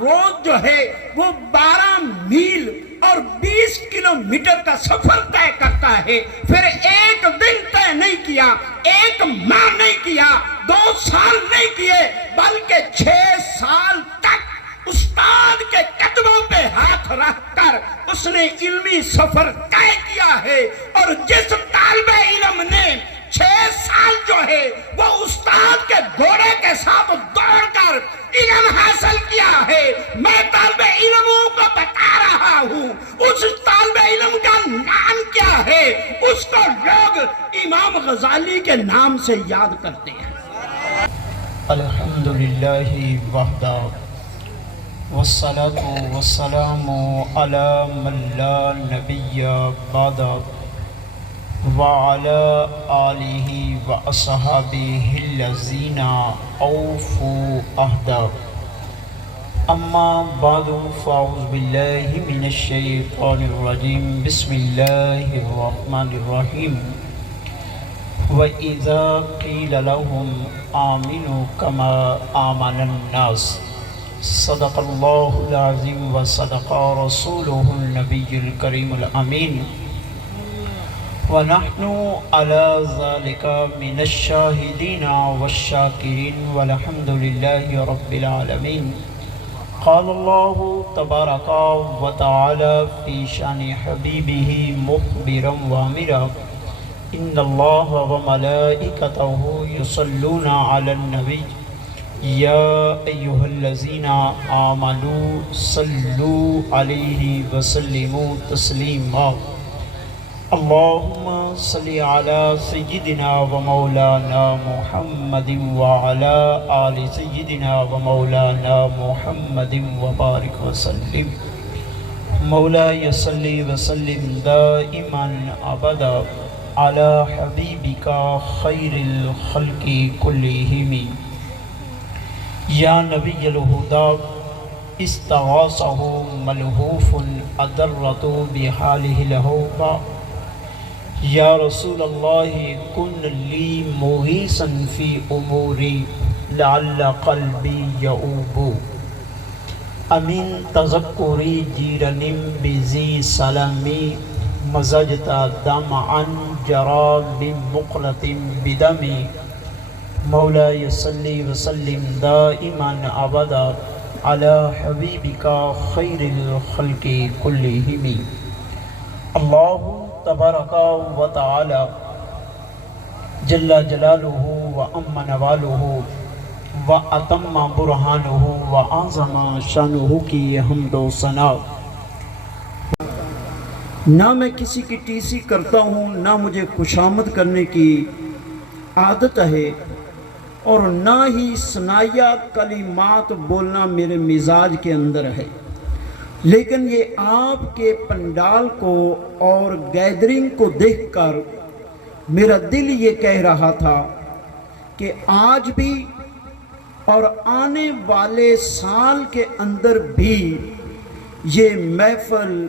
روز جو ہے وہ 12 میل اور 20 کلومیٹر کا سفر طے کرتا ہے، پھر ایک دن طے نہیں کیا، ایک ماہ نہیں کیا، 2 سال نہیں کیے، بلکہ 6 سال تک استاد کے قدموں پہ ہاتھ رکھ کر اس نے علمی سفر طے کیا ہے۔ اور جس طالب علم نے 6 سال جو ہے وہ استاد کے گھوڑے کے ساتھ دوڑ کر علم حاصل کیا ہے، میں طالب علموں کو بتا رہا ہوں اس طالب علم کا نام کیا ہے، اس کو لوگ امام غزالی کے نام سے یاد کرتے ہیں۔ الحمدللہ وحدہ والصلاة والسلام علی من لا نبی بعدہ وعلى آلہ وأصحابہ الذین اوفوا عہدہ۔ اما بعد فاعوذ باللہ من الشیطان الرجیم، بسم اللہ الرحمن الرحیم۔ وَإِذَا قِيلَ لَهُمْ آمِنُوا كَمَا آمَنَ النَّاسُ صدق اللہ العظیم وصدق رسولہ النبی الکریم الامین، وَنَحْنُ عَلَى ذَلِكَ مِنَ الشَّاهِدِينَ وَالشَّاكِرِينَ وَالْحَمْدُ لِلَّهِ رَبِّ الْعَالَمِينَ۔ قال اللہ تبارک وتعالی فی شان حبیبہ مخبرا وامرا، ان اللہ وملائکتہ یصلون علی النبی یا ایہا الذین آمنوا صلوا علیہ وسلموا تسلیما۔ اللہم صلی علی سیدنا و مولانا محمد وعلی آل سیدنا و مولانا محمد وبارک وسلم۔ مولا صلی وسلم دائما ابدا علی حبیبک خیر الخلق کلہم۔ یا نبی الہدی استغاثہ ملہوف ادرت بحالہ الہوبا، یا رسول اللہ کن لی مغیثا فی اموری لعل قلبی یعوب، امین تذکری جیرن بزی سلمی، مزجت دمعا جرا بمقلت بدمی۔ مولا صلی وسلم دائما ابدا علی حبیبک خیر الخلق کلہم۔ اللہ تبارک و تعالی جل جلالہ و ام نوالہ و اتم برہانہ و اعظم شانہ کی حمد و ثنا۔ نہ میں کسی کی ٹیسی کرتا ہوں، نہ مجھے خوشامد کرنے کی عادت ہے، اور نہ ہی ثنائیہ کلمات بولنا میرے مزاج کے اندر ہے، لیکن یہ آپ کے پنڈال کو اور گیدرنگ کو دیکھ کر میرا دل یہ کہہ رہا تھا کہ آج بھی اور آنے والے سال کے اندر بھی یہ محفل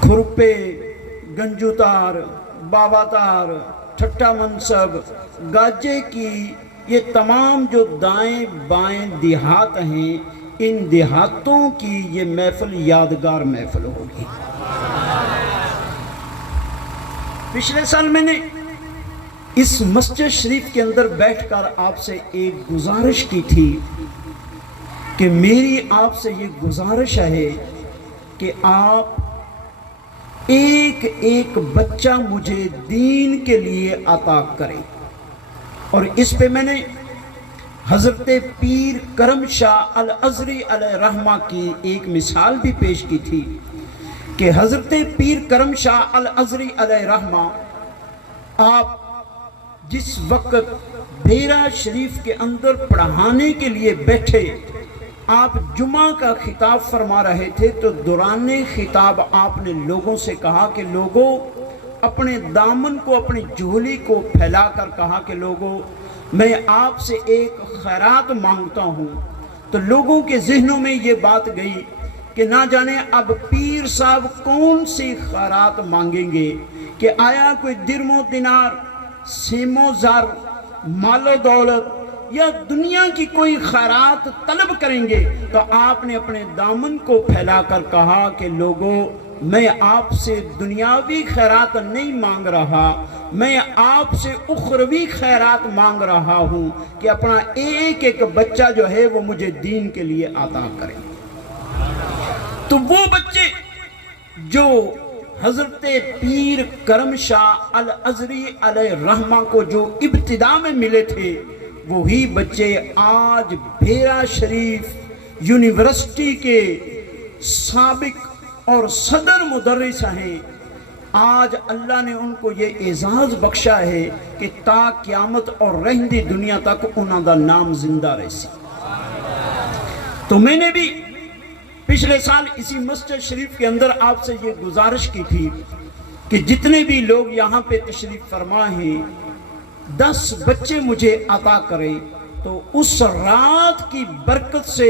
کھرپے، گنجوتار، باواتار، ٹھٹا منصب، گاجے کی یہ تمام جو دائیں بائیں دیہات ہیں، ان دیہاتوں کی یہ محفل یادگار محفل ہوگی۔ پچھلے سال میں نے اس مسجد شریف کے اندر بیٹھ کر آپ سے ایک گزارش کی تھی کہ میری آپ سے یہ گزارش ہے کہ آپ ایک ایک بچہ مجھے دین کے لیے عطا کریں، اور اس پہ میں نے حضرت پیر کرم شاہ الازہری علیہ رحمہ کی ایک مثال بھی پیش کی تھی کہ حضرت پیر کرم شاہ الازہری علیہ رحمہ آپ جس وقت بیرہ شریف کے اندر پڑھانے کے لیے بیٹھے، آپ جمعہ کا خطاب فرما رہے تھے، تو دوران خطاب آپ نے لوگوں سے کہا کہ لوگوں، اپنے دامن کو، اپنی جھولی کو پھیلا کر کہا کہ لوگوں، میں آپ سے ایک خیرات مانگتا ہوں۔ تو لوگوں کے ذہنوں میں یہ بات گئی کہ نہ جانے اب پیر صاحب کون سی خیرات مانگیں گے، کہ آیا کوئی درم و دینار، سیم و زر، مال و دولت، یا دنیا کی کوئی خیرات طلب کریں گے تو آپ نے اپنے دامن کو پھیلا کر کہا کہ لوگوں، میں آپ سے دنیاوی خیرات نہیں مانگ رہا، میں آپ سے اخروی خیرات مانگ رہا ہوں کہ اپنا ایک ایک بچہ جو ہے وہ مجھے دین کے لیے عطا کرے۔ تو وہ بچے جو حضرت پیر کرم شاہ الازہری علیہ رحمہ کو جو ابتدا میں ملے تھے، وہی بچے آج بھیرا شریف یونیورسٹی کے سابق اور صدر مدرس ہیں۔ آج اللہ نے ان کو یہ اعزاز بخشا ہے کہ تا قیامت اور رہندی دنیا تک انہاں دا نام زندہ رہے سی۔ تو میں نے بھی پچھلے سال اسی مسجد شریف کے اندر آپ سے یہ گزارش کی تھی کہ جتنے بھی لوگ یہاں پہ تشریف فرما ہیں 10 بچے مجھے عطا کرے، تو اس رات کی برکت سے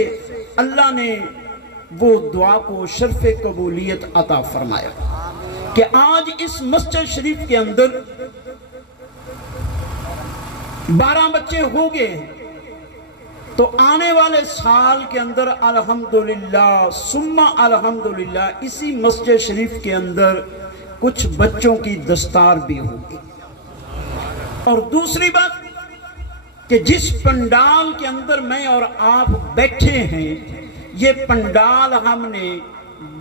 اللہ نے وہ دعا کو شرف قبولیت عطا فرمایا کہ آج اس مسجد شریف کے اندر 12 بچے ہو گئے ہیں۔ تو آنے والے سال کے اندر الحمدللہ ثم الحمدللہ اسی مسجد شریف کے اندر کچھ بچوں کی دستار بھی ہوگی۔ اور دوسری بات کہ جس پنڈال کے اندر میں اور آپ بیٹھے ہیں، یہ پنڈال ہم نے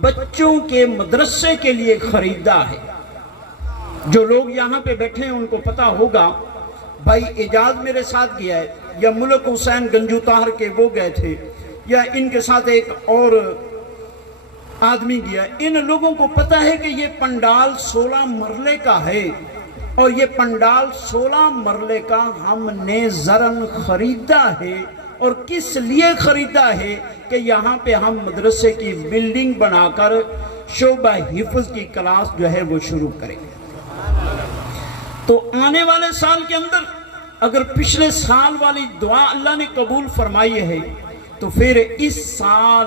بچوں کے مدرسے کے لیے خریدا ہے۔ جو لوگ یہاں پہ بیٹھے ہیں ان کو پتا ہوگا، بھائی اعجاز میرے ساتھ گیا ہے، یا ملک حسین گنجو طاہر کے وہ گئے تھے، یا ان کے ساتھ ایک اور آدمی گیا۔ ان لوگوں کو پتا ہے کہ یہ پنڈال 16 مرلے کا ہے، اور یہ پنڈال 16 مرلے کا ہم نے زرن خریدا ہے۔ اور کس لیے خریدا ہے کہ یہاں پہ ہم مدرسے کی بلڈنگ بنا کر شعبہ حفظ کی کلاس جو ہے وہ شروع کریں۔ تو آنے والے سال کے اندر اگر پچھلے سال والی دعا اللہ نے قبول فرمائی ہے، تو پھر اس سال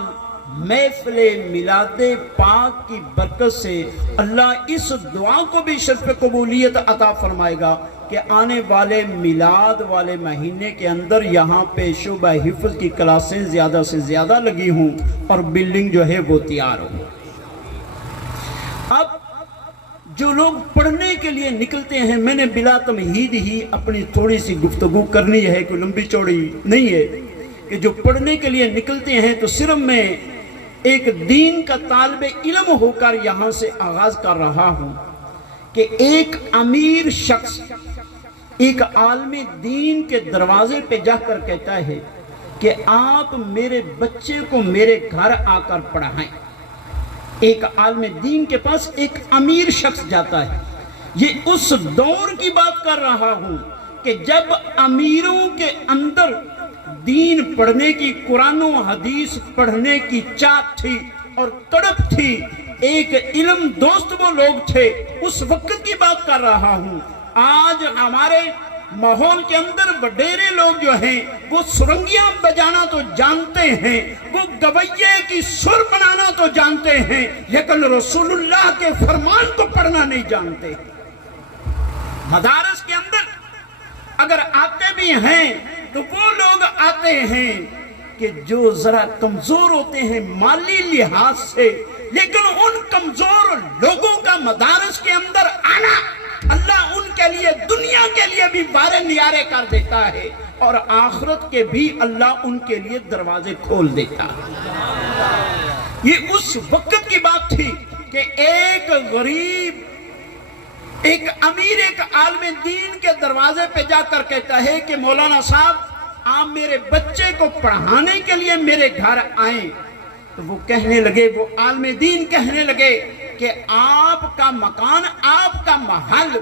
محفل میلاد پاک کی برکت سے اللہ اس دعا کو بھی شرف قبولیت عطا فرمائے گا کہ آنے والے میلاد والے مہینے کے اندر یہاں پہ شعبہ حفظ کی کلاسیں زیادہ سے زیادہ لگی ہوں اور بلڈنگ جو ہے وہ تیار ہوں۔ اب جو لوگ پڑھنے کے لیے نکلتے ہیں، میں نے بلا تمہید ہی اپنی تھوڑی سی گفتگو کرنی ہے، کوئی لمبی چوڑی نہیں ہے، کہ جو پڑھنے کے لیے نکلتے ہیں تو صرف میں ایک دین کا طالب علم ہو کر یہاں سے آغاز کر رہا ہوں کہ ایک امیر شخص ایک عالم دین کے دروازے پہ جا کر کہتا ہے کہ آپ میرے بچے کو میرے گھر آ کر پڑھائیں۔ ایک عالم دین کے پاس ایک امیر شخص جاتا ہے۔ یہ اس دور کی بات کر رہا ہوں کہ جب امیروں کے اندر دین پڑھنے کی، قرآن و حدیث پڑھنے کی چاہت تھی اور تڑپ تھی، ایک علم دوست وہ لوگ تھے، اس وقت کی بات کر رہا ہوں۔ آج ہمارے ماحول کے اندر وڈیرے لوگ جو ہیں وہ سرنگیاں بجانا تو جانتے ہیں، وہ گویے کی سر بنانا تو جانتے ہیں، لیکن رسول اللہ کے فرمان کو پڑھنا نہیں جانتے۔ مدارس کے اندر اگر آتے بھی ہیں تو وہ لوگ آتے ہیں کہ جو ذرا کمزور ہوتے ہیں مالی لحاظ سے، لیکن ان کمزور لوگوں کا مدارس کے اندر آنا اللہ ان کے لیے دنیا کے لیے بھی بارے نیارے کر دیتا ہے، اور آخرت کے بھی اللہ ان کے لیے دروازے کھول دیتا ہے۔ یہ اس وقت کی بات تھی کہ ایک غریب، ایک امیر، ایک عالم دین کے دروازے پہ جا کر کہتا ہے کہ مولانا صاحب آپ میرے بچے کو پڑھانے کے لیے میرے گھر آئیں۔ تو وہ کہنے لگے، وہ عالم دین کہنے لگے کہ آپ کا مکان، آپ کا محل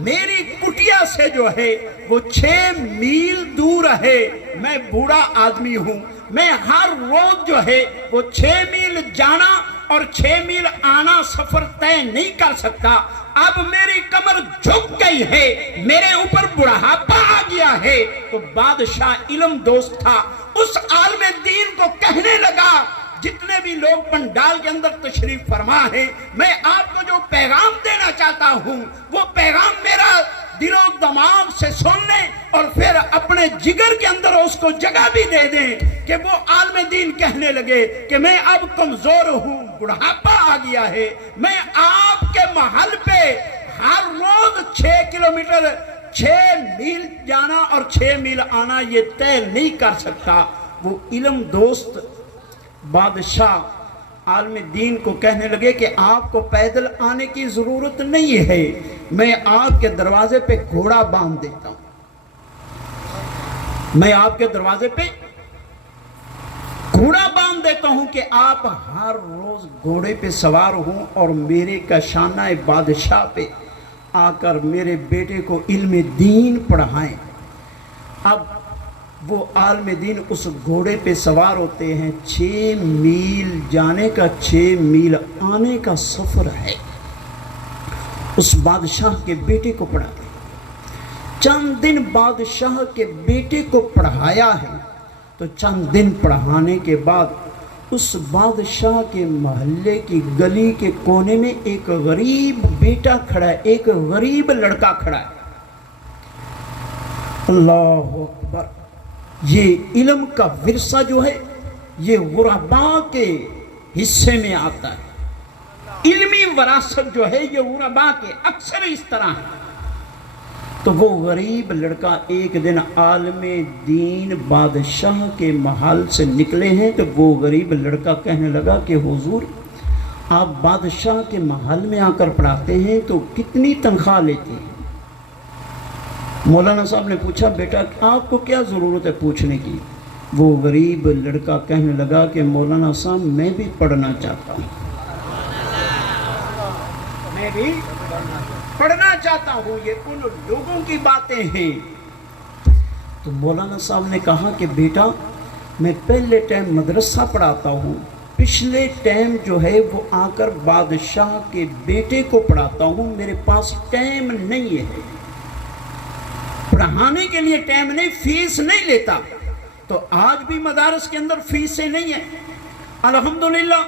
میری کٹیا سے جو ہے وہ 6 میل دور ہے۔ میں بوڑھا آدمی ہوں، میں ہر روز جو ہے وہ 6 میل جانا اور 6 میل آنا سفر طے نہیں کر سکتا۔ اب میری کمر جھک گئی ہے، میرے اوپر بڑھاپا آ گیا ہے۔ تو بادشاہ علم دوست تھا، اس عالم دین کو کہنے لگا، جتنے بھی لوگ پنڈال کے اندر تشریف فرما ہیں، میں آپ کو جو پیغام دینا چاہتا ہوں وہ پیغام میرا दिलो दिमाग से सुन लें और फिर अपने जिगर के अंदर उसको जगह भी दे दें कि वो आलम दीन कहने लगे कि मैं अब कमजोर हूँ, बुढ़ापा आ गया है, मैं आपके महल पे हर रोज 6 किलोमीटर 6 मील जाना और 6 मील आना ये तय नहीं कर सकता। वो इल्म दोस्त बादशाह आलम दीन को कहने लगे कि आपको पैदल आने की जरूरत नहीं है, मैं आपके दरवाजे पे घोड़ा बांध देता हूं, मैं आपके दरवाजे पे घोड़ा बांध देता हूं कि आप हर रोज घोड़े पे सवार हों और मेरे कशाना बादशाह पे आकर मेरे बेटे को इल्म दीन पढ़ाएं। अब वो आलम दीन उस घोड़े पे सवार होते हैं, 6 मील जाने का 6 मील आने का सफर है। उस बादशाह के बेटे को पढ़ाते हैं। चंद दिन बादशाह के बेटे को पढ़ाया है तो चंद दिन पढ़ाने के बाद उस बादशाह के मोहल्ले की गली के कोने में एक गरीब बेटा खड़ा है, एक गरीब लड़का खड़ा है। अल्लाह अकबर। ये इल्म का विरसा जो है ये गुरबा के हिस्से में आता है। इल्मी वरासत जो है ये गुरबा के अक्सर इस तरह है। तो वो गरीब लड़का एक दिन आलम दीन बादशाह के महल से निकले हैं तो वो गरीब लड़का कहने लगा कि हुजूर आप बादशाह के महल में आकर पढ़ाते हैं तो कितनी तनख्वाह लेते हैं? मौलाना साहब ने पूछा बेटा आपको क्या ज़रूरत है पूछने की? वो गरीब लड़का कहने लगा कि मौलाना साहब मैं भी पढ़ना चाहता हूँ, मैं भी पढ़ना चाहता हूँ, ये उन लोगों की बातें हैं। तो मौलाना साहब ने कहा कि बेटा मैं पहले टाइम मदरसा पढ़ाता हूँ, पिछले टाइम जो है वो आकर बादशाह के बेटे को पढ़ाता हूँ, मेरे पास टाइम नहीं है, पढ़ाने के लिए टाइम नहीं, फीस नहीं लेता। तो आज भी मदारस के अंदर फीसें नहीं है। अल्हम्दुलिल्लाह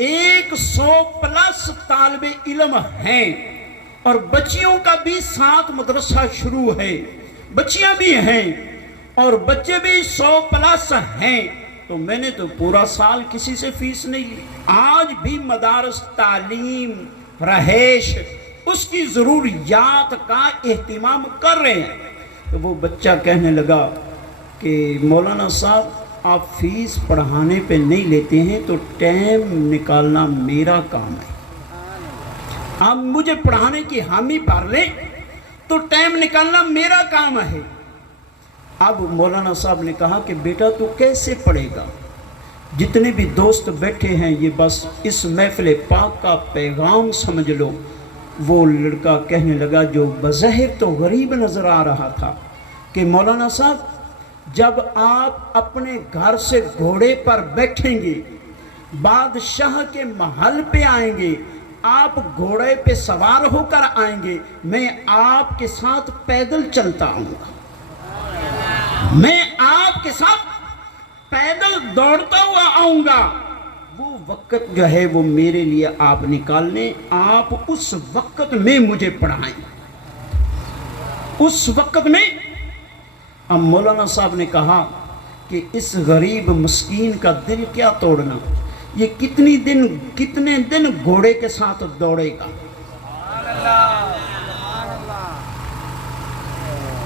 100+ तालिबे इल्म हैं और बच्चियों का भी 7 मदरसा शुरू है, बच्चियां भी हैं और बच्चे भी 100+ हैं। तो मैंने तो पूरा साल किसी से फीस नहीं ली। आज भी मदारस तालीम रहेश उसकी ज़रूरियात का एहतिमाम कर रहे हैं। तो वो बच्चा कहने लगा कि मौलाना साहब आप फीस पढ़ाने पे नहीं लेते हैं तो टाइम निकालना मेरा काम है, आप मुझे पढ़ाने की हामी भर लें तो टाइम निकालना मेरा काम है। अब मौलाना साहब ने कहा कि बेटा तू कैसे पढ़ेगा? जितने भी दोस्त बैठे हैं ये बस इस महफिल पाक का पैगाम समझ लो। वो लड़का कहने लगा जो बज़ाहिर तो गरीब नज़र आ रहा था कि मौलाना साहब जब आप अपने घर से घोड़े पर बैठेंगे, बादशाह के महल पे आएंगे, आप घोड़े पे सवार होकर आएंगे, मैं आपके साथ पैदल चलता आऊँगा, मैं आपके साथ पैदल दौड़ता हुआ आऊँगा। वो वक़्त जो है वो मेरे लिए आप निकाल लें, आप उस वक़्त में मुझे पढ़ाएं, उस वक़्त में। अब मौलाना साहब ने कहा कि इस गरीब मस्कीन का दिल क्या तोड़ना, ये कितने दिन घोड़े के साथ दौड़ेगा,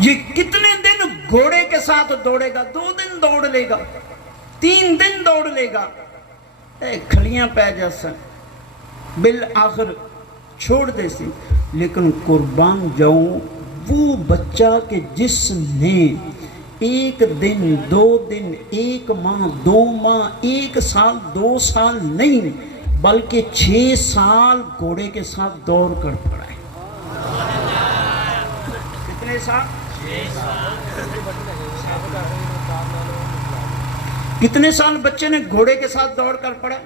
ये कितने दिन घोड़े के साथ दौड़ेगा? 2 दिन दौड़ लेगा, 3 दिन दौड़ लेगा, खलियां पै जैसा बिल आखिर छोड़ दे सी। लेकिन कुर्बान जाऊं वो बच्चा के जिसने 1 दिन 2 दिन 1 माह 2 माह 1 साल 2 साल नहीं बल्कि 6 साल घोड़े के साथ दौड़ कर पड़ा है। कितने साल? 6 साल। कितने साल बच्चे ने घोड़े के साथ दौड़ कर पड़ा?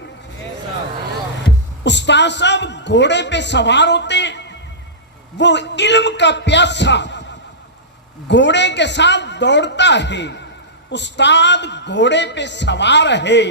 उस्ताद साहब घोड़े पे सवार होते हैं, वो इल्म का प्यासा घोड़े के साथ दौड़ता है, उस्ताद घोड़े पे सवार है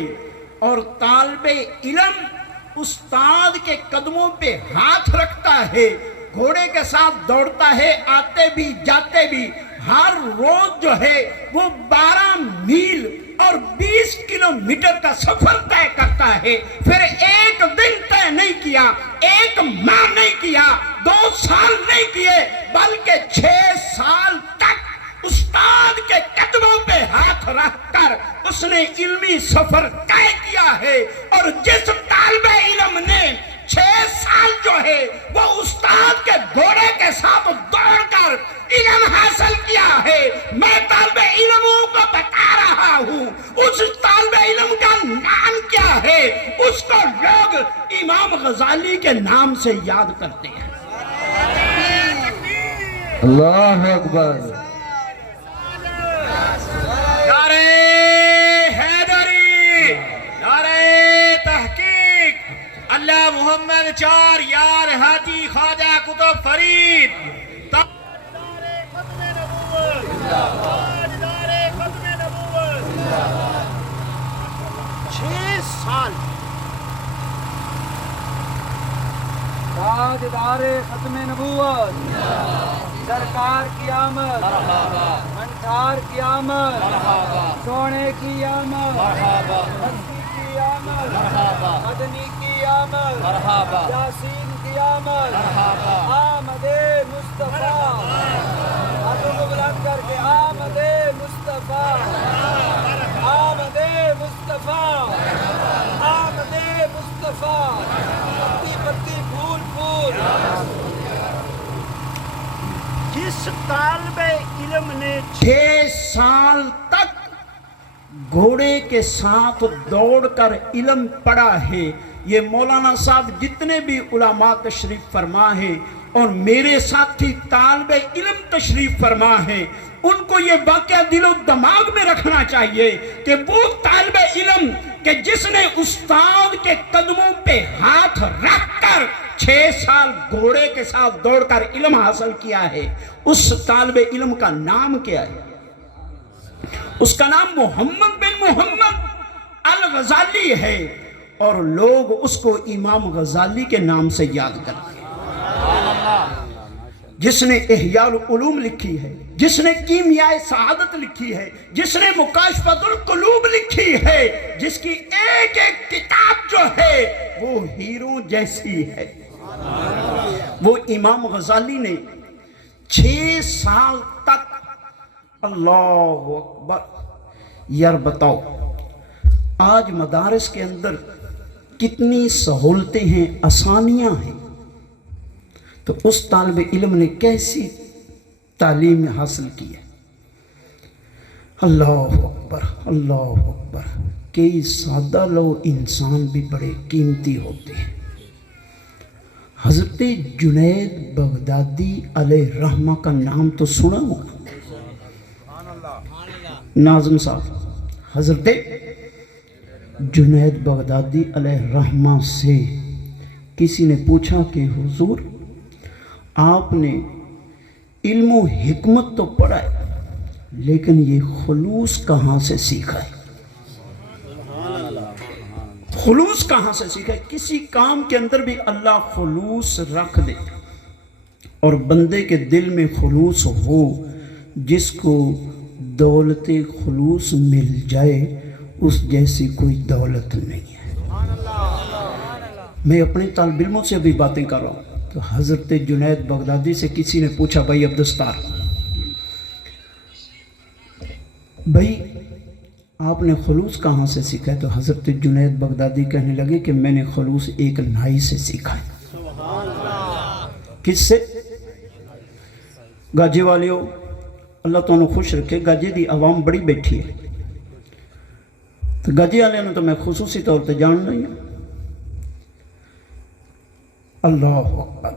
और तालिबे इल्म उस्ताद के कदमों पे हाथ रखता है گھوڑے کے ساتھ دوڑتا ہے، آتے بھی جاتے بھی، ہر روز جو ہے وہ 12 میل اور 20 کلومیٹر کا سفر طے کرتا ہے۔ پھر ایک دن طے نہیں کیا، ایک ماہ نہیں کیا، 2 سال نہیں کیے، بلکہ 6 سال تک استاد کے قدموں پہ ہاتھ رکھ کر اس نے علمی سفر طے کیا ہے۔ اور جس طالب علم نے 6 سال جو ہے وہ استاد کے گھوڑے کے ساتھ دوڑ کر علم حاصل کیا ہے، میں طالب علموں کو بتا رہا ہوں اس طالب علم کا نام کیا ہے۔ اس کو لوگ امام غزالی کے نام سے یاد کرتے ہیں۔ اللہ اکبر۔ نعرہ حیدری، نعرہ تحقیق، اللہ محمد 4 یار ہادی خواجہ قطب فرید، تاجدار ختم نبوت، تاجدار ختم نبوت۔ 6 سال تاجدار ختم نبوت، سرکار کی آمد، منٹھار کی آمد، سونے کی آمد، مسیح کی آمد، مدنی کی آمد، یاسین کی آمد، آمد مصطفیٰ، ہاتھوں کو بلند کر کے آمد مصطفیٰ، آمد مصطفیٰ، آمد مصطفیٰ، پتی پتی پھول پھول۔ جس طالب علم نے 6 سال تک گھوڑے کے ساتھ دوڑ کر علم پڑھا ہے، یہ مولانا صاحب جتنے بھی علماء تشریف فرما ہیں اور میرے ساتھی طالب علم تشریف فرما ہیں، ان کو یہ واقعہ دل و دماغ میں رکھنا چاہیے کہ وہ طالب علم کہ جس نے استاد کے قدموں پہ ہاتھ رکھ کر 6 سال گھوڑے کے ساتھ دوڑ کر علم حاصل کیا ہے، اس طالب علم کا نام کیا ہے؟ اس کا نام محمد بن محمد الغزالی ہے، اور لوگ اس کو امام غزالی کے نام سے یاد کرتے ہیں۔ جس نے احیاء العلوم لکھی ہے، جس نے کیمیاء سعادت لکھی ہے، جس نے مکاشفۃ القلوب لکھی ہے، جس کی ایک ایک کتاب جو ہے وہ ہیروں جیسی ہے، وہ امام غزالی نے 6 سال تک۔ اللہ اکبر۔ یار بتاؤ آج مدارس کے اندر کتنی سہولتیں ہیں، آسانیاں ہیں، تو اس طالب علم نے کیسی تعلیم حاصل کی ہے؟ اللہ اکبر، اللہ اکبر۔ کئی سادہ لوگ انسان بھی بڑے قیمتی ہوتے ہیں۔ حضرت جنید بغدادی علیہ رحمہ کا نام تو سنا ہوگا، ناظم صاحب۔ حضرت جنید بغدادی علیہ رحمہ سے کسی نے پوچھا کہ حضور آپ نے علم و حکمت تو پڑھا ہے، لیکن یہ خلوص کہاں سے سیکھا ہے؟ خلوص کہاں سے سیکھا ہے؟ کسی کام کے اندر بھی اللہ خلوص رکھ دے، اور بندے کے دل میں خلوص ہو، جس کو دولت خلوص مل جائے اس جیسی کوئی دولت نہیں ہے۔ میں اپنے طالب علموں سے بھی باتیں کر رہا ہوں، تو حضرت جنید بغدادی سے کسی نے پوچھا بھائی عبدالستار، بھائی آپ نے خلوص کہاں سے سیکھا ہے؟ تو حضرت جنید بغدادی کہنے لگے کہ میں نے خلوص ایک نائی سے سیکھا ہے۔ کس سے؟ گاجے والیوں، اللہ تو انہوں خوش رکھے، گاجے دی عوام بڑی بیٹھی ہے، تو گاجے والے نے تو میں خصوصی طور پہ جان نہیں ہوں۔ اللہ اکبر۔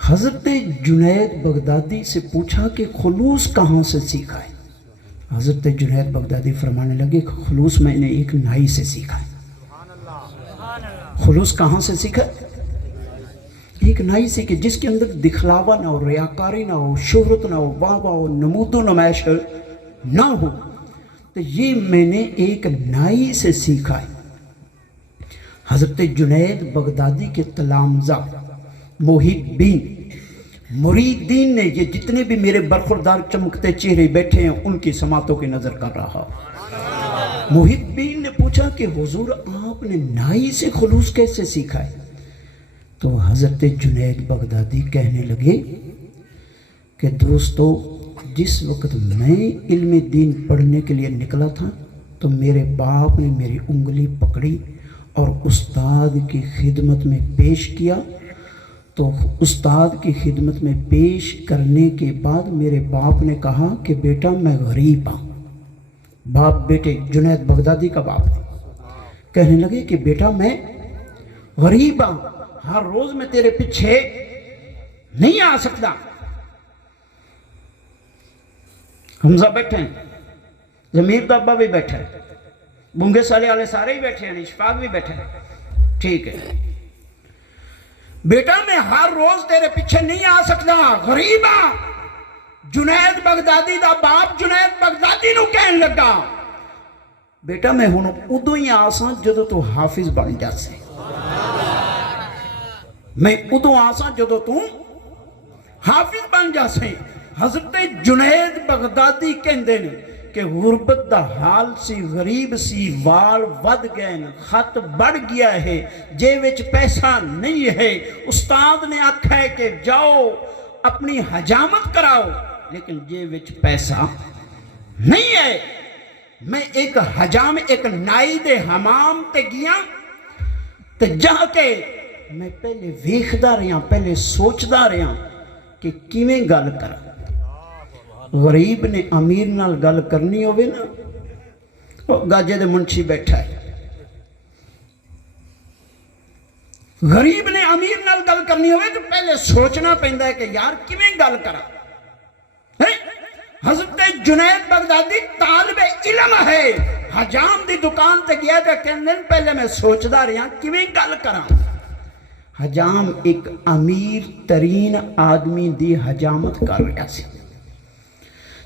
حضرت جنید بغدادی سے پوچھا کہ خلوص کہاں سے سیکھا ہے؟ حضرت جنید بغدادی فرمانے لگے کہ خلوص میں نے ایک نائی سے سیکھا ہے۔ خلوص کہاں سے سیکھا؟ ایک نائی سے، کہ جس کے اندر دکھلاوا نہ ہو، ریاکاری نہ ہو، شہرت نہ ہو، واہ واہ ہو، نمود و نمائش نہ ہو، تو یہ میں نے ایک نائی سے سیکھا ہے۔ حضرت جنید بغدادی کے تلامذہ मुहिब्बीन मुरीदीन ने, ये जितने भी मेरे बरखुरदार चमकते चेहरे बैठे हैं उनकी समातों की नजर कर रहा। मुहिब्बीन ने पूछा कि हुजूर आपने नाई से खुलूस कैसे सीखा है? तो हजरत जुनैद बगदादी कहने लगे कि दोस्तों, जिस वक्त मैं इल्म दीन पढ़ने के लिए निकला था तो मेरे बाप ने मेरी उंगली पकड़ी और उस्ताद की खिदमत में पेश किया। तो उस्ताद की खिदमत में पेश करने के बाद मेरे बाप ने कहा कि बेटा मैं गरीब हूँ। बाप बेटे जुनैद बगदादी का बाप कहने लगे कि बेटा मैं गरीब हूँ, हर रोज मैं तेरे पीछे नहीं आ सकता। हमजा बैठे हैं, जमीर दाबा भी बैठा है, बुंगे साले वाले सारे ही बैठे हैं, इशफाक भी बैठा है, ठीक है बेटा मैं हर रोज तेरे पीछे नहीं आ सकता, गरीब हाँ। जुनैद बगदादी दा बाप जुनैद बगदादी नूं कहन लगा बेटा मैं हुण उदों ही आसां जदों तू हाफिज बन जासे, मैं उदों आसां जदों तू हाफिज बन जासे। हजरत जुनैद बगदादी कहंदे ने कि गुरबत दा हाल सी, गरीब सी, वाल वध गए, खत बढ़ गया है, जे विच पैसा नहीं है। उस्ताद ने आखा है कि जाओ अपनी हजामत कराओ, लेकिन जे विच पैसा नहीं है। मैं एक हजाम एक नाई दे हमाम ते गया ते जाके मैं पहले वेखदा रहा, पहले सोचदा रहा कि किवें गल करा। गरीब ने अमीर नाल गल करनी होवे ना, गाजे दे मुंशी बैठा है, गरीब ने अमीर नाल गल करनी होवे तो पहले सोचना पैंदा है कि यार किवें गल करा। हजरत जुनैद बगदादी तालिबे इल्म है, हजाम दी दुकान ते गया तो कहंदे पहले मैं सोचदा रहा किवें गल करा। हजाम एक अमीर तरीन आदमी दी हजामत कर रहा सी,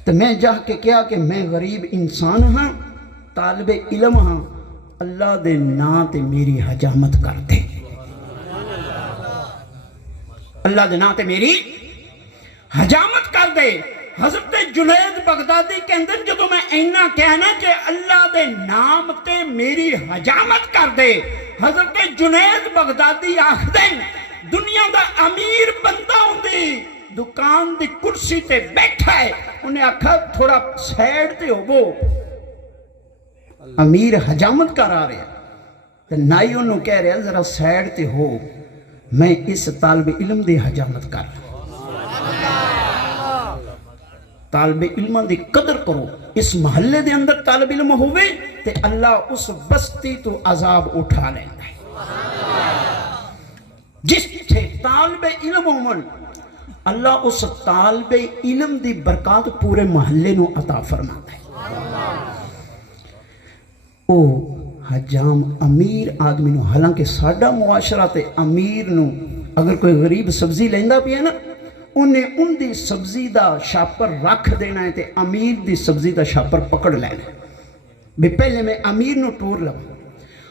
तो मैं जाके क्या कि मैं गरीब इंसान हाँ, तालिबे इल्म हाँ, अल्लाह दे नां ते मेरी हजामत कर दे, अल्लाह दे नां ते मेरी हजामत कर दे। हजरत जुनैद बगदादी कहंदे जदों मैं इन्ना कहना कि अल्लाह दे नाम ते मेरी हजामत कर दे, हजरत जुनैद बगदादी आखदे दुनिया दा अमीर बंदा हुंदी दुकान दी कुर्सी ते बैठा है, उन्हें आखा थोड़ा साइड ते होवो, अमीर हजामत कर आ रहा ते नाई उन्होंने कह रहा जरा साइड ते हो, मैं इस तालिबे इल्म दी हजामत कर। तालिबे इल्मां दी कदर करो, इस महल्ले दे अंदर तालिब इल्म होवे ते अल्लाह उस बस्ती तो अजाब उठा लेंदा है। जिथे तालिबे इल्म होवन अल्लाह उस तालिबे इल्म दी बरकत पूरे महल्ले नूं अता फरमाता है। ओ हजाम अमीर आदमी नूं, हालांकि साडा मुआशरा ते अमीर नूं अगर कोई गरीब सब्जी लैंदा पिया ना, उन्हें उनकी सब्जी का छापर रख देना है, तो अमीर की सब्जी का छापर पकड़ लेना भी पहले मैं अमीर नूं टोर लवां,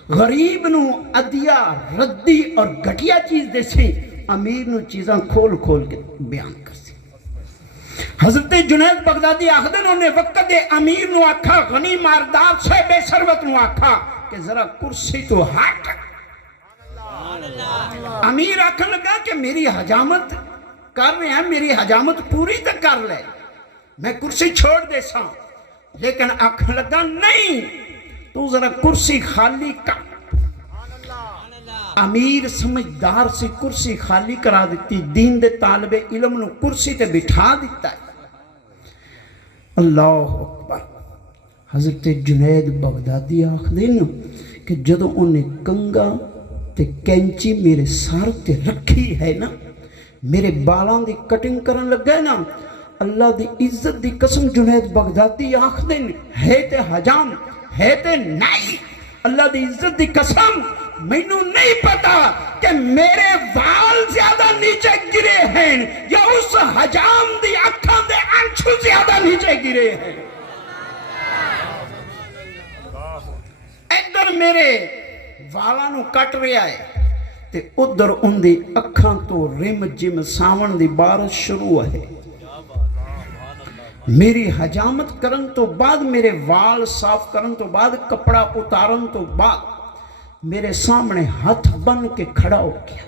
गरीब नूं अदिया रद्दी और घटिया चीज़ देसी, अमीर नूं चीज़ां खोल खोल के बयान कर सी। हजरत जुनैद बगदादी आखदे ने उन्हें वक्त दे अमीर नूं आखा, गनी मारदार साहिबे सरवत नूं आखा कि जरा कुर्सी तो हट। अमीर आखन लगा कि मेरी हजामत कर रहे हैं, मेरी हजामत पूरी तो कर ले, मैं कुर्सी छोड़ दे सा, लेकिन आखन लगा नहीं तू जरा कुर्सी खाली कर। अमीर समझदार से कुर्सी खाली करा दी, दीन दे तालिबे इल्म नूं कुर्सी ते बिठा दिता है। अल्लाह अकबर। हजरत जुनैद बगदादी आखदे न कि जदों उन्हें कंगा ते कैंची मेरे सर ते रखी है ना, मेरे बालों की कटिंग करन लगा ना, अल्लाह की इज्जत की कसम जुनैद बगदादी आखदे है ते हजाम है ते नहीं, अल्लाह की इज्जत की कसम मैनू नहीं पता कि मेरे वाल ज्यादा नीचे गिरे हैं या उस हजाम की अखां दे अंशु ज्यादा नीचे गिरे हैं। इधर मेरे वालों नू कट रहा है ਤੇ ਉਧਰ ਉਹਦੀ ਅੱਖਾਂ ਤੋਂ ਰਿਮ ਜਿਮ ਸਾਵਣ ਦੀ ਬਾਰਿਸ਼ ਸ਼ੁਰੂ ਹੈ। ਮੇਰੀ ਹਜਾਮਤ ਕਰਨ ਤੋਂ ਬਾਅਦ, ਮੇਰੇ ਵਾਲ ਸਾਫ਼ ਕਰਨ ਤੋਂ ਬਾਅਦ, ਕੱਪੜਾ ਉਤਾਰਨ ਤੋਂ ਬਾਅਦ ਮੇਰੇ ਸਾਹਮਣੇ ਹੱਥ ਬੰਨ ਕੇ ਖੜਾ ਹੋ ਗਿਆ,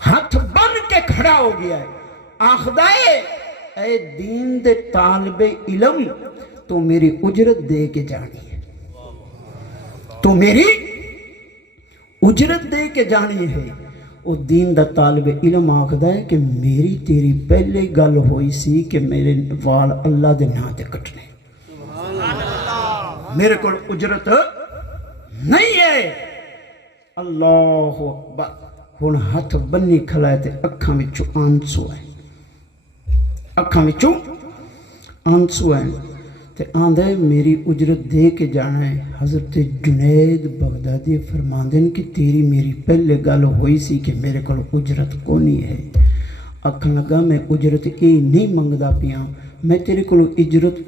ਹੱਥ ਬੰਨ ਕੇ ਖੜਾ ਹੋ ਗਿਆ। ਆਖਦਾ ਏ ਐ दीन दे तालिबे इलम, तो मेरी उजरत दे के जानी है, तो मेरी उजरत दे के जानी है। वो दीन दा तालिबे इलम आखदा है कि मेरी तेरी पहले गल होई सी कि मेरे वाल अल्लाह दे नां ते कटने, मेरे को उजरत नहीं है। अल्लाह अकबर। हुण हथ बन्नी खला है ते अखां विचों आंसू है, अखां विचों आंसू है ते आंदा है मेरी उजरत दे के जाना है। हज़रत जुनैद बगदादी फरमांदे ने कि तेरी मेरी पहले गल होई सी कि मेरे को उजरत कोनी है। आखन लगा मैं उजरत ये नहीं मंगदा पिया, मैं तेरे को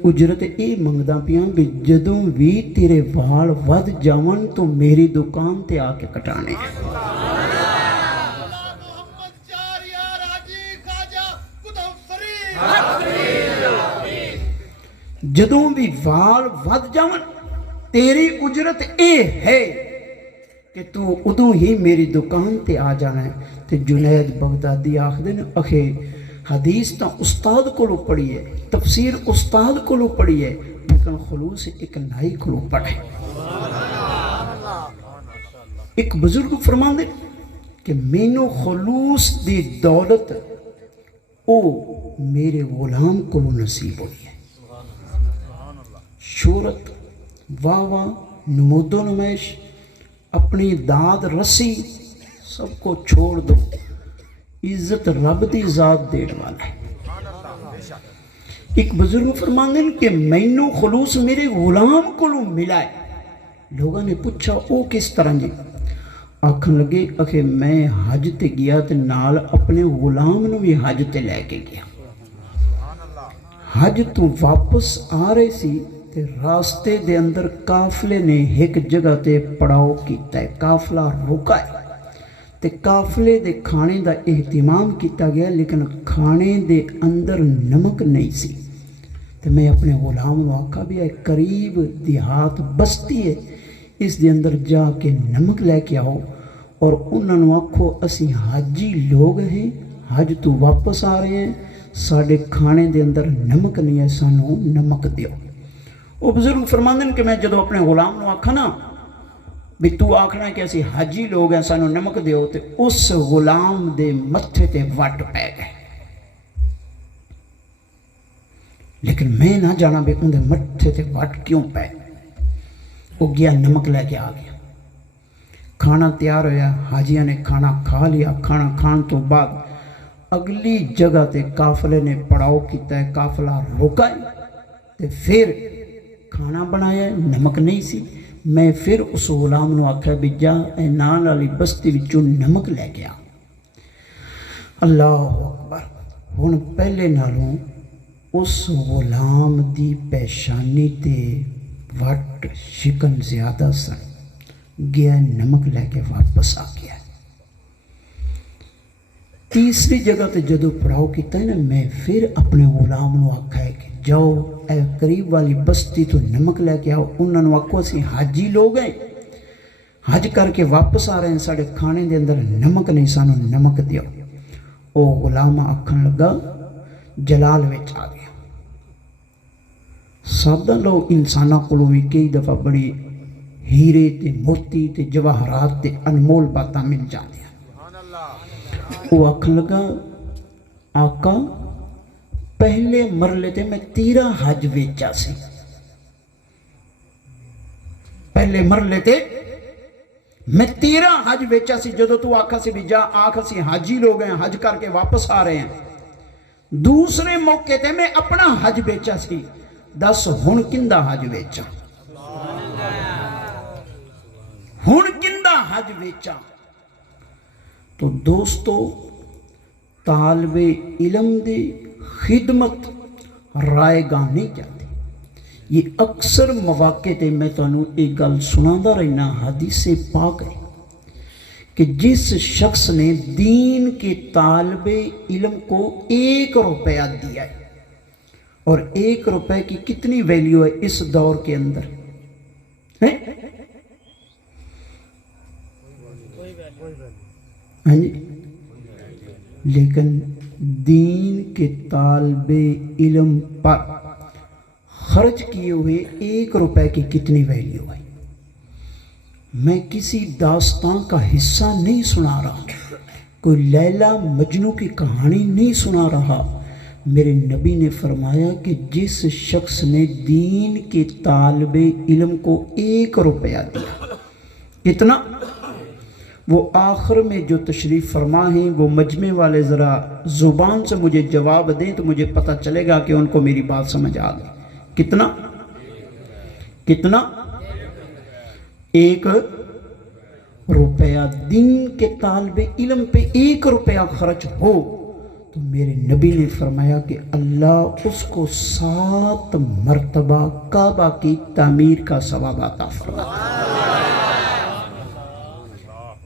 उजरत ये मंगदा पिया भी जदों भी तेरे वाल वध जावन तो मेरी दुकान ते आके कटाने। जदों भी वाल वध जावन तेरी उजरत ये है कि तू उदों ही मेरी दुकान ते आ जाना है। ते जुनैद बगदादी आखदे ने अखे हदीस तो उस्ताद कोलों पढ़ी है, तफसीर उस्ताद कोलों पढ़ी है, लेकिन खलूस एक नाई कोलों पढ़े। एक बुजुर्ग फरमांदे कि मैनू खलूस दी दौलत ओ मेरे गुलाम कोलों नसीब हुई है। शोहरत, वाह वाह, नमूदो नुमाइश, अपनी दाद रसी सबको छोड़ दो, इज्जत रब दी जात देने वाला है। एक बुजुर्ग फरमांदे कि मैनू खलूस मेरे गुलाम कोलों मिला है। लोगों ने पूछा वो किस तरह जी? आखन लगे अखे मैं हज ते गया ते नाल अपने गुलाम नू भी हज ते लैके गया। हज तो वापस आ रहे सी ते रास्ते दे अंदर काफले ने एक जगह ते पड़ाव कीता है, काफला रुका है ते काफले दे खाने दा एहतिमाम किया गया, लेकिन खाने दे अंदर नमक नहीं सी। ते मैं अपने गुलाम नू आखा भी करीब देहात बस्ती है, इस दे अंदर जाके नमक लैके आओ और उन्होंने आखो असी हाजी लोग हैं, हज तो वापस आ रहे हैं, साढ़े खाने दे अंदर नमक नहीं है, सानू नमक दियो। वो बुजुर्ग फरमांदे कि मैं जदों अपने गुलाम नू आखा ना भी तू आखना कि असी हाजी लोग हैं, सानू नमक दियो, तो उस गुलाम दे मत्थे ते वट पै गए। लेकिन मैं ना जाना भी उनके मत्थे ते वट क्यों पै। वो गया नमक लैके आ गया, खाना तैयार होया, हाजिया ने खाना खा लिया। खाना खाने तो बाद अगली जगह ते काफले ने पड़ाव किया है, काफला रुका है ते फिर खाना बनाया, नमक नहीं सी। मैं फिर उस गुलाम नू आख्या भी जा नाल वाली बस्ती विचों नमक लैके आ। अल्लाह अकबर। हुण पहले नालों उस गुलाम दी पेशानी ते वट शिकन ज्यादा सन, गया नमक लैके वापस आ गया। तीसरी जगह ते जदों पड़ाव किया है ना, मैं फिर अपने गुलाम नू आखा है कि जाओ ए करीब वाली बस्ती तो नमक लैके आओ। उन्होंने आखो असी हाजी लोग हैं, हज करके वापस आ रहे हैं, साढ़े खाने दे अंदर नमक नहीं, सानू नमक दियो। वो गुलाम आखन लगा जलाल विच आ गया। सादा लोग इंसाना कोलों भी कई दफ़ा बड़ी हीरे ते मोती ते जवाहरात ते अनमोल बातां मिल जांदियां। वो आखन लगा आका पहले मरले ते मैं 13 हज वेचा सी, पहले मरले ते मैं 13 हज वेचा सी। जदों तू आखा सी भी जा आख असी हाजी लोग हैं, हज करके वापस आ रहे हैं। दूसरे मौके ते मैं अपना हज बेचा सी, दस हुण किंदा हज वेचा, हुण किंदा हज वेचा। तो दोस्तों तालबे इलम दी खिदमत रायगा नहीं जाती। ये अक्सर मौके ते मैं तुहानू एक गल सुनांदा रहना, हदीसे पाक है کہ جس شخص نے دین کے طالب علم کو 1 روپیہ دیا ہے، اور 1 روپے کی کتنی ویلیو ہے اس دور کے اندر ہے؟ ہاں جی، لیکن دین کے طالب علم پر خرچ کیے ہوئے 1 روپے کی کتنی ویلیو ہے؟ میں کسی داستان کا حصہ نہیں سنا رہا، کوئی لیلا مجنو کی کہانی نہیں سنا رہا۔ میرے نبی نے فرمایا کہ جس شخص نے دین کے طالب علم کو 1 روپیہ دیا، کتنا؟ وہ آخر میں جو تشریف فرما ہیں وہ مجمع والے ذرا زبان سے مجھے جواب دیں تو مجھے پتہ چلے گا کہ ان کو میری بات سمجھ آ گئی۔ کتنا؟ 1 روپیہ دین کے طالب علم پہ 1 روپیہ خرچ ہو تو میرے نبی نے فرمایا کہ اللہ اس کو 7 مرتبہ کعبہ کی تعمیر کا ثواب عطا فرماتا ہے۔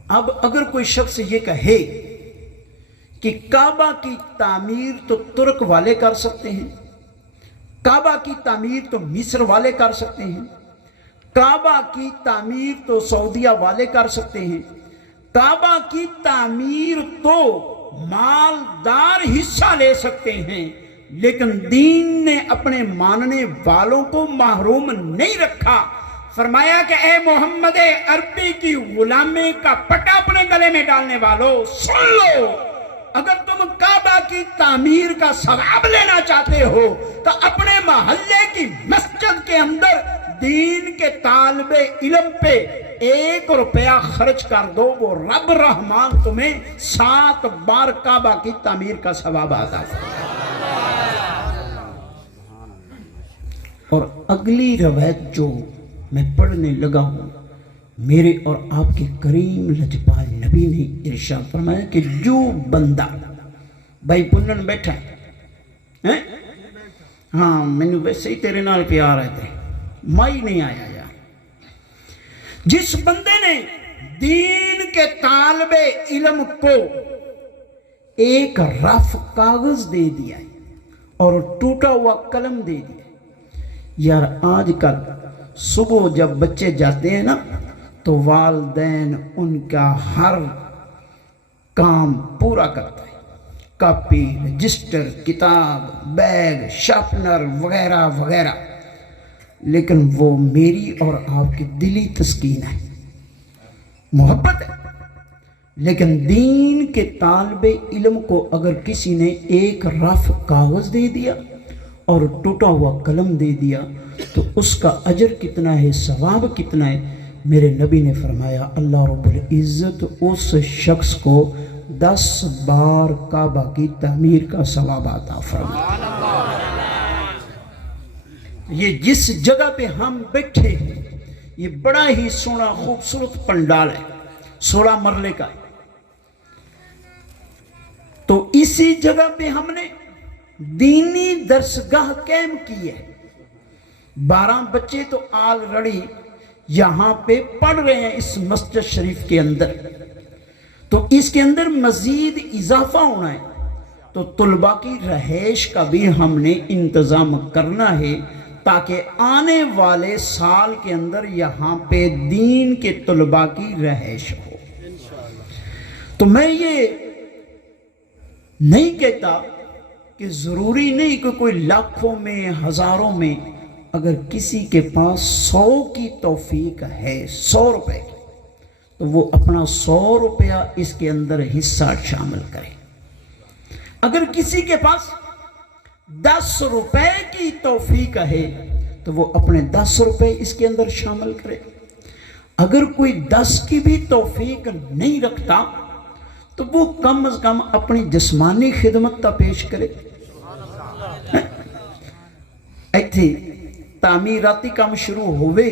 اب اگر کوئی شخص یہ کہے کہ کعبہ کی تعمیر تو ترک والے کر سکتے ہیں، کعبہ کی تعمیر تو مصر والے کر سکتے ہیں، کعبہ کی تعمیر تو سعودیہ والے کر سکتے ہیں، کعبہ کی تعمیر تو مالدار حصہ لے سکتے ہیں، لیکن دین نے اپنے ماننے والوں کو محروم نہیں رکھا۔ فرمایا کہ اے محمد عربی کی غلامی کا پٹا اپنے گلے میں ڈالنے والوں سن لو، اگر تم کعبہ کی تعمیر کا ثواب لینا چاہتے ہو تو اپنے محلے کی مسجد کے اندر دین کے طالب علم پہ 1 روپیہ خرچ کر دو، وہ رب رحمان تمہیں 7 بار کعبہ کی تعمیر کا ثواب عطا فرمائے۔ اور اگلی روایت جو میں پڑھنے لگا ہوں، میرے اور آپ کے کریم لجپال نبی نے ارشاد فرمایا کہ جو بندہ بھائی پنن بیٹھا ہے، ہاں میں نے ویسے ہی تیرے نال پیار ہے تھے، مائی نہیں آیا یار، جس بندے نے دین کے طالب علم کو 1 رف کاغذ دے دیا ہے اور ٹوٹا ہوا قلم دے دیا ہے۔ یار آج کل صبح جب بچے جاتے ہیں نا تو والدین ان کا ہر کام پورا کرتا ہے، کاپی، رجسٹر، کتاب، بیگ، شارپنر وغیرہ وغیرہ، لیکن وہ میری اور آپ کی دلی تسکین ہے، محبت ہے۔ لیکن دین کے طالب علم کو اگر کسی نے 1 رف کاغذ دے دیا اور ٹوٹا ہوا قلم دے دیا تو اس کا اجر کتنا ہے، ثواب کتنا ہے؟ میرے نبی نے فرمایا اللہ رب العزت اس شخص کو 10 بار کعبہ کی تعمیر کا ثواب عطا فرماتا ہے۔ یہ جس جگہ پہ ہم بیٹھے ہیں یہ بڑا ہی سونا خوبصورت پنڈال ہے، 16 مرلے کا ہے، تو اسی جگہ پہ ہم نے دینی درسگاہ قائم کی ہے۔ 12 بچے تو آلریڈی یہاں پہ پڑھ رہے ہیں اس مسجد شریف کے اندر، تو اس کے اندر مزید اضافہ ہونا ہے، تو طلباء کی رہائش کا بھی ہم نے انتظام کرنا ہے تاکہ آنے والے سال کے اندر یہاں پہ دین کے طلباء کی رہائش ہو۔ تو میں یہ نہیں کہتا کہ ضروری نہیں کہ کوئی لاکھوں میں ہزاروں میں، اگر کسی کے پاس 100 کی توفیق ہے، 100 روپے کی، تو وہ اپنا 100 روپیہ اس کے اندر حصہ شامل کرے۔ اگر کسی کے پاس 10 روپے کی توفیق ہے تو وہ اپنے 10 روپے اس کے اندر شامل کرے۔ اگر کوئی 10 کی بھی توفیق نہیں رکھتا تو وہ کم از کم اپنی جسمانی خدمت تا پیش کرے۔ ایتھے تعمیراتی کام شروع ہوئے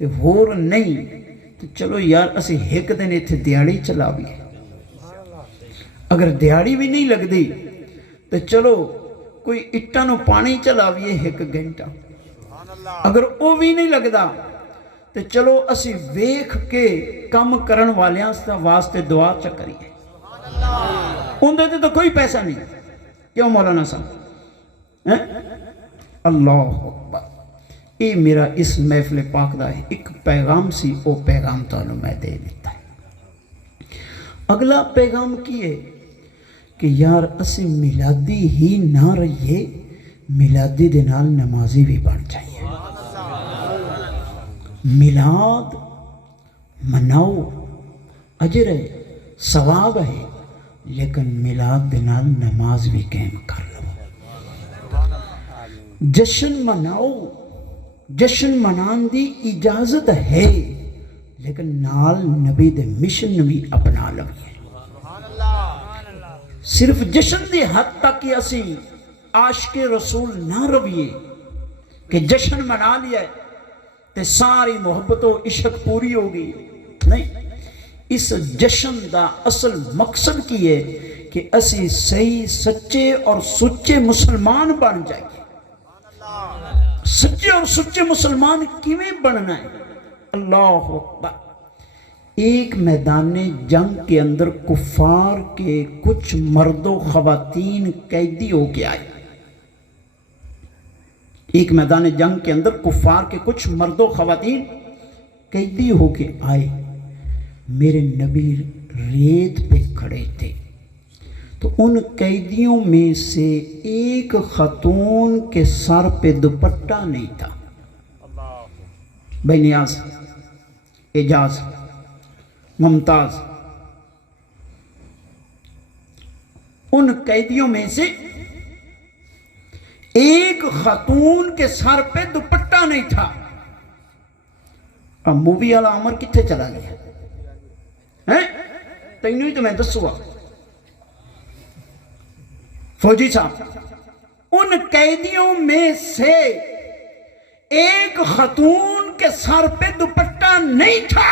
تو ہور نہیں تو چلو یار اسی ایک دن ایتھے دیاڑی چلا بھی ہے، اگر دیاڑی بھی نہیں لگ دی تو چلو کوئی اٹھا نو پانی چلا بھی ہے 1 گھنٹہ، اگر وہ بھی نہیں لگدا ਤੇ ਚਲੋ ਅਸੀਂ ਵੇਖ ਕੇ ਕੰਮ ਕਰਨ ਵਾਲਿਆਂ ਵਾਸਤੇ ਦੁਆ ਚ ਕਰੀਏ। ਉਹਦੇ ਤੇ ਤਾਂ ਕੋਈ ਪੈਸਾ ਨਹੀਂ, ਕਿਉਂ ਮੌਲਾਨਾ ਸਾਹਿਬ? ਅੱਲਾਹੁ ਅਕਬਰ। ਇਹ ਮੇਰਾ ਇਸ ਮਹਿਫਿਲ ਪਾਕ ਦਾ ਇੱਕ ਪੈਗਾਮ ਸੀ, ਉਹ ਪੈਗਾਮ ਤੁਹਾਨੂੰ ਮੈਂ ਦੇ ਦਿੱਤਾ ਹੈ। ਅਗਲਾ ਪੈਗਾਮ ਕੀ ਹੈ ਕਿ ਯਾਰ ਅਸੀਂ ਮਿਲਾਦੀ ਹੀ ਨਾ ਰਹੀਏ, ਮਿਲਾਦੀ ਦੇ ਨਾਲ ਨਮਾਜ਼ੀ ਵੀ ਬਣ ਜਾਈਏ। मिलाद मनाओ, अजर है, सवाब है, लेकिन मिलाद दे नाल नमाज भी कायम कर लो। जश्न मनाओ, जश्न मनाने की इजाजत है, लेकिन नाल नबी दे मिशन भी अपना लो। सिर्फ जश्न की हद तक ही असी आशिक़े रसूल ना रहिए कि जश्न मना लिया ते सारी मोहब्बत और इश्क पूरी हो गई। नहीं, इस जश्न का असल मकसद की है कि असी सही सच्चे और सुच्चे मुसलमान बन जाइए। सच्चे और सुच्चे मुसलमान किवें बनना है? अल्लाह अकबर। एक मैदान जंग के अंदर कुफार के कुछ मर्दों खवातीन कैदी हो के आए। एक मैदान जंग के अंदर कुफार के कुछ मर्दों खवातीन कैदी होके आए। मेरे नबी रेत पे खड़े थे, तो उन कैदियों में से एक खतून के सर पे दुपट्टा नहीं था। भाई नियाज, एजाज, मुमताज, उन कैदियों में से एक खातून के सर पे दुपट्टा नहीं था। अब मूवी वाला अमर किथे चला गया है? तैनू ही तो मैं दसूगा। फौजी साहब, उन कैदियों में से एक खातून के सर पे दुपट्टा नहीं था।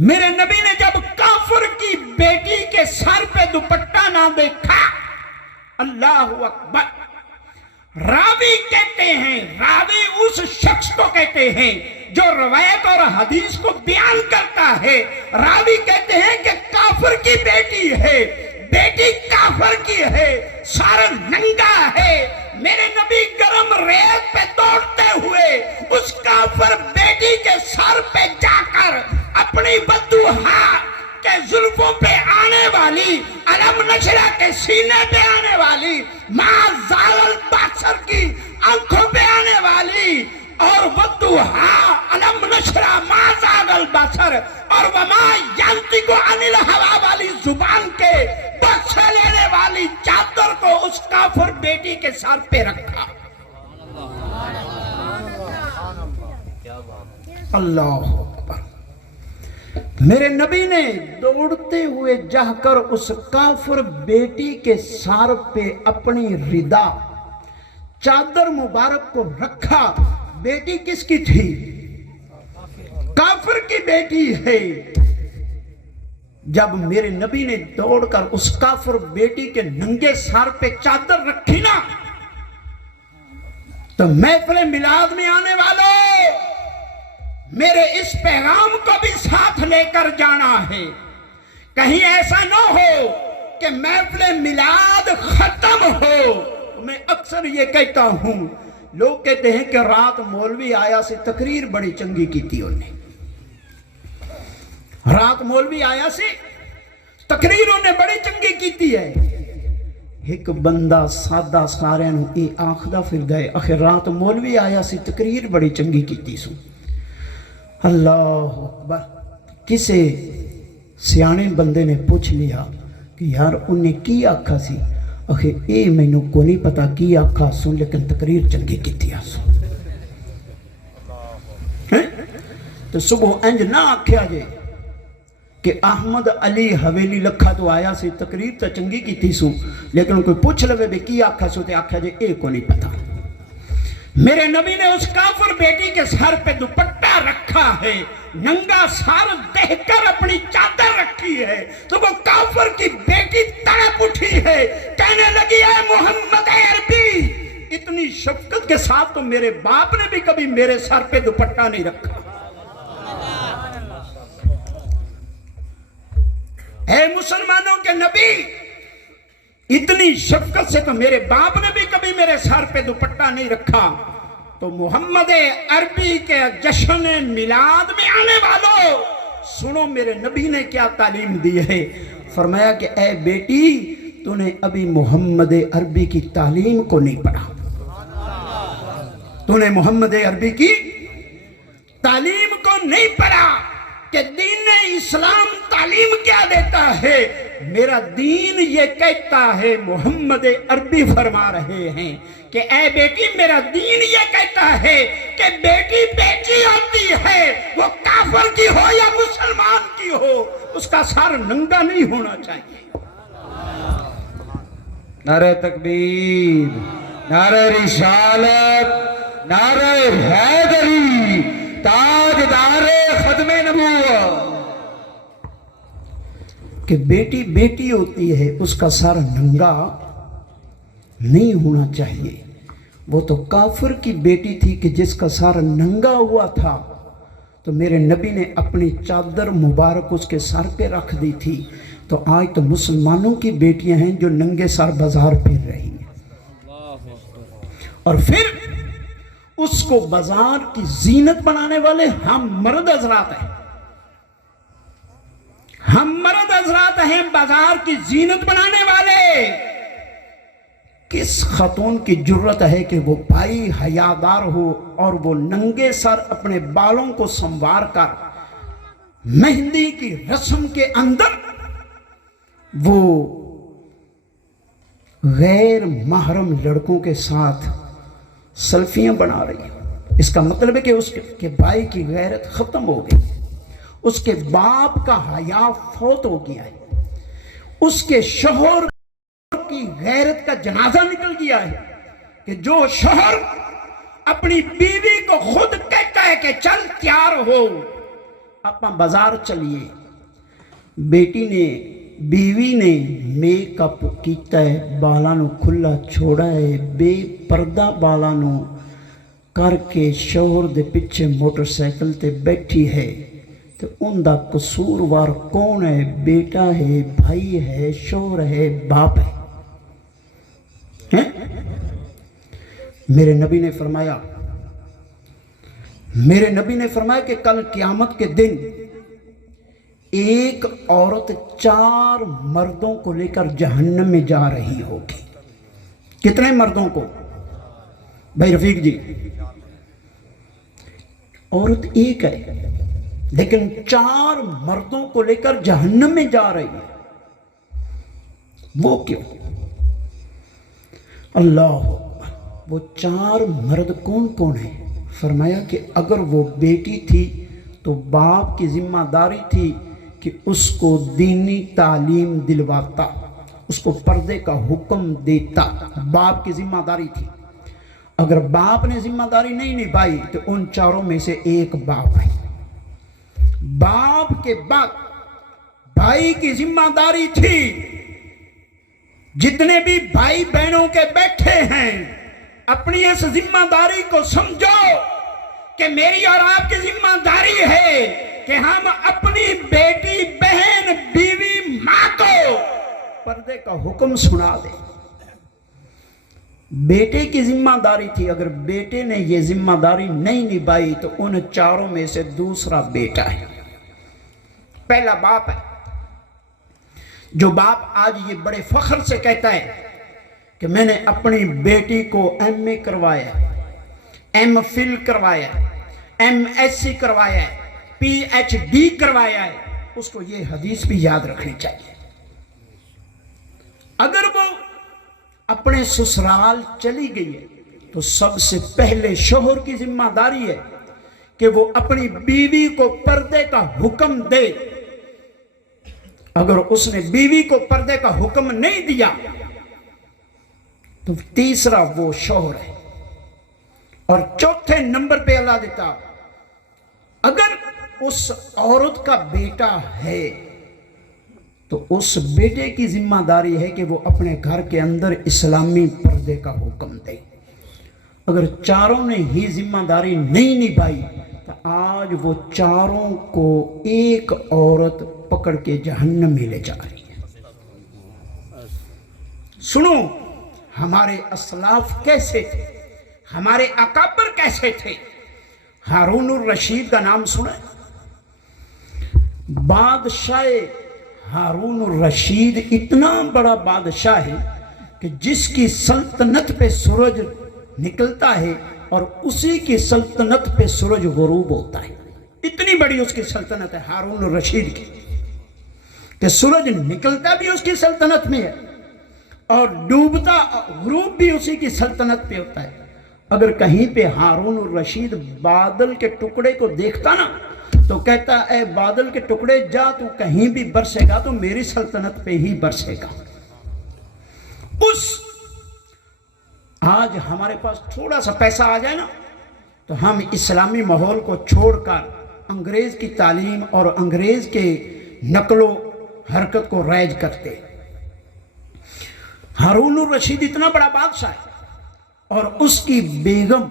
मेरे नबी ने जब काफिर की बेटी के सर पे दुपट्टा ना देखा, अल्लाह अकबर। रावी कहते हैं, रावी उस शख्स को कहते हैं जो रवायत और हदीस को बयान करता है। रावी कहते हैं कि काफिर की बेटी है, बेटी काफिर की है, सारा नंगा है। मेरे नबी गरम रेत पे दौड़ते हुए उस काफिर बेटी के सर पे जाकर अपनी बद्दुआ के जुल्फों पे आने वाली, अलम नशरा के सीने पे आने वाली, माँ जालल बासर की आंखों पे आने वाली, और बद्दुआ अलम नशरा माँ जालल बासर और वमा यांति को अनिल हवा वाली जुबान के बख्शे लेने वाली चादर को उस काफिर बेटी के सर पे रखा। अल्लाह अकबर। मेरे नबी ने दौड़ते हुए जाकर उस काफिर बेटी के सर पे अपनी रिदा, चादर मुबारक को रखा। बेटी किसकी थी? काफिर की बेटी है। जब मेरे नबी ने दौड़कर उस काफिर बेटी के नंगे सर पे चादर रखी ना, तो महफिल मिलाद में आने वालों, मेरे इस पैगाम को भी साथ लेकर जाना है। कहीं ऐसा ना हो कि महफिल मिलाद खत्म हो। मैं अक्सर ये कहता हूं, लोग कहते हैं कि रात मौलवी आया से तकरीर बड़ी चंगी की थी उन्हें। रात मौलवी आया से तकरीर उन्हें बड़ी चंगी की थी है। एक बंदा सादा सारे आखदा फिर गए, आखिर रात मौलवी आया से तकरीर बड़ी चंगी की थी सू। अल्लाह अकबर। किसे सियाने बंदे ने पूछ लिया कि यार उन्हें की आखा सी? आखिर ये मैनू को नहीं पता की आखा सू, लेकिन तकरीर चंगी की थी आसू। तो सुबह इंज ना आख्या जे कि अहमद अली हवेली लखा तो आया सी, तकरीर तो चंगी की थी सू, लेकिन कोई पूछ लवे भी की आखा सू, तो आख्या जे ए को नहीं पता। मेरे नबी ने उस काफिर बेटी के सर पे दुपट्टा रखा है, नंगा सर देखकर अपनी चादर रखी है, तो वो काफिर की बेटी तड़प उठी है, कहने लगी है मोहम्मद अरबी, इतनी शफकत के साथ तो मेरे बाप ने भी कभी मेरे सर पे दुपट्टा नहीं रखा। اے مسلمانوں کے نبی، اتنی شفقت سے تو میرے باپ نے بھی کبھی میرے سر پہ دوپٹہ نہیں رکھا، تو محمد عربی کے جشن میلاد میں آنے والوں، سنو میرے نبی نے کیا تعلیم دی ہے۔ فرمایا کہ اے بیٹی، تو نے ابھی محمد عربی کی تعلیم کو نہیں پڑھا، تو نے محمد عربی کی تعلیم کو نہیں پڑھا کہ دین اسلام تعلیم کیا دیتا ہے۔ میرا دین یہ کہتا ہے، محمد عربی فرما رہے ہیں کہ اے بیٹی، میرا دین یہ کہتا ہے کہ بیٹی بیٹی ہوتی ہے، وہ کافر کی ہو یا مسلمان کی ہو، اس کا سر ننگا نہیں ہونا چاہیے۔ نعرہ تکبیر، نعرہ رسالت، نعرہ حیدری، تاجدار ختم نبوت۔ کہ بیٹی بیٹی ہوتی ہے، اس کا سر ننگا نہیں ہونا چاہیے۔ وہ تو کافر کی بیٹی تھی کہ جس کا سر ننگا ہوا تھا، تو میرے نبی نے اپنی چادر مبارک اس کے سر پہ رکھ دی تھی۔ تو آج تو مسلمانوں کی بیٹیاں ہیں جو ننگے سر بازار پھر رہی ہیں، اور پھر اس کو بازار کی زینت بنانے والے ہم مرد حضرات ہیں، ہم مرد حضرات ہیں، بازار کی زینت بنانے والے۔ کس خاتون کی جرت ہے کہ وہ بھائی حیادار ہو اور وہ ننگے سر اپنے بالوں کو سنوار کر مہندی کی رسم کے اندر وہ غیر محرم لڑکوں کے ساتھ سیلفیاں بنا رہی ہے؟ اس کا مطلب ہے کہ اس کے بھائی کی غیرت ختم ہو گئی، اس کے باپ کا حیا فوت ہو گیا ہے، اس کے شوہر کی غیرت کا جنازہ نکل گیا ہے، کہ جو شوہر اپنی بیوی کو خود کہتا ہے کہ چل تیار ہو اپنا بازار چلیے، بیوی نے میک اپ کیتا ہے، بالاں نو کھلا چھوڑا ہے، بے پردہ بالاں نو کر کے شوہر دے پیچھے موٹر سائیکل تے بیٹھی ہے، تو ان دا قصوروار کون ہے؟ بیٹا ہے، بھائی ہے، شوہر ہے، باپ ہے۔ میرے نبی نے فرمایا کہ کل قیامت کے دن ایک عورت 4 مردوں کو لے کر جہنم میں جا رہی ہوگی۔ کتنے مردوں کو؟ بھائی رفیق جی، عورت ایک ہے لیکن 4 مردوں کو لے کر جہنم میں جا رہی ہے، وہ کیوں؟ اللہ، وہ 4 مرد کون کون ہیں؟ فرمایا کہ اگر وہ بیٹی تھی تو باپ کی ذمہ داری تھی کہ اس کو دینی تعلیم دلواتا، اس کو پردے کا حکم دیتا، باپ کی ذمہ داری تھی۔ اگر باپ نے ذمہ داری نہیں نبھائی تو ان 4 میں سے ایک باپ ہے۔ باپ کے بعد بھائی کی ذمہ داری تھی۔ جتنے بھی بھائی بہنوں کے بیٹھے ہیں، اپنی اس ذمہ داری کو سمجھو کہ میری اور آپ کی ذمہ داری ہے کہ ہم اپنی بیٹی، بہن، بیوی، ماں کو پردے کا حکم سنا دیں۔ بیٹے کی ذمہ داری تھی، اگر بیٹے نے یہ ذمہ داری نہیں نبھائی تو ان 4 میں سے دوسرا بیٹا ہے، پہلا باپ ہے۔ جو باپ آج یہ بڑے فخر سے کہتا ہے کہ میں نے اپنی بیٹی کو MA کروایا، MPhil کروایا، MSc کروایا ہے، PhD کروایا ہے، اس کو یہ حدیث بھی یاد رکھنی چاہیے۔ اگر وہ اپنے سسرال چلی گئی ہے تو سب سے پہلے شوہر کی ذمہ داری ہے کہ وہ اپنی بیوی کو پردے کا حکم دے۔ اگر اس نے بیوی کو پردے کا حکم نہیں دیا تو تیسرا وہ شوہر ہے، اور چوتھے نمبر پہ اللہ دیتا اگر اس عورت کا بیٹا ہے تو اس بیٹے کی ذمہ داری ہے کہ وہ اپنے گھر کے اندر اسلامی پردے کا حکم دے۔ اگر 4 نے ہی ذمہ داری نہیں نبھائی तो आज वो चारों को एक औरत पकड़ के जहन्नम में ले जा रही है। सुनो, हमारे असलाफ कैसे थे, हमारे अकाबर कैसे थे। हारून रशीद का नाम सुना? बादशाह हारून रशीद इतना बड़ा बादशाह है कि जिसकी सल्तनत पे सूरज निकलता है और उसी की सल्तनत पे सूरज गुरूब होता है। इतनी बड़ी उसकी सल्तनत है हारून रशीद की कि सूरज निकलता भी उसकी सल्तनत में है और डूबता गुरूब भी उसी की सल्तनत पे होता है। अगर कहीं पे हारून रशीद बादल के टुकड़े को देखता ना तो कहता, ए बादल के टुकड़े जा, तू कहीं भी बरसेगा तो मेरी सल्तनत पे ही बरसेगा। आज हमारे पास थोड़ा सा पैसा आ जाए ना तो हम इस्लामी माहौल को छोड़कर अंग्रेज की तालीम और अंग्रेज के नकलो हरकत को राइज करते। हारून रशीद इतना बड़ा बादशाह है और उसकी बेगम,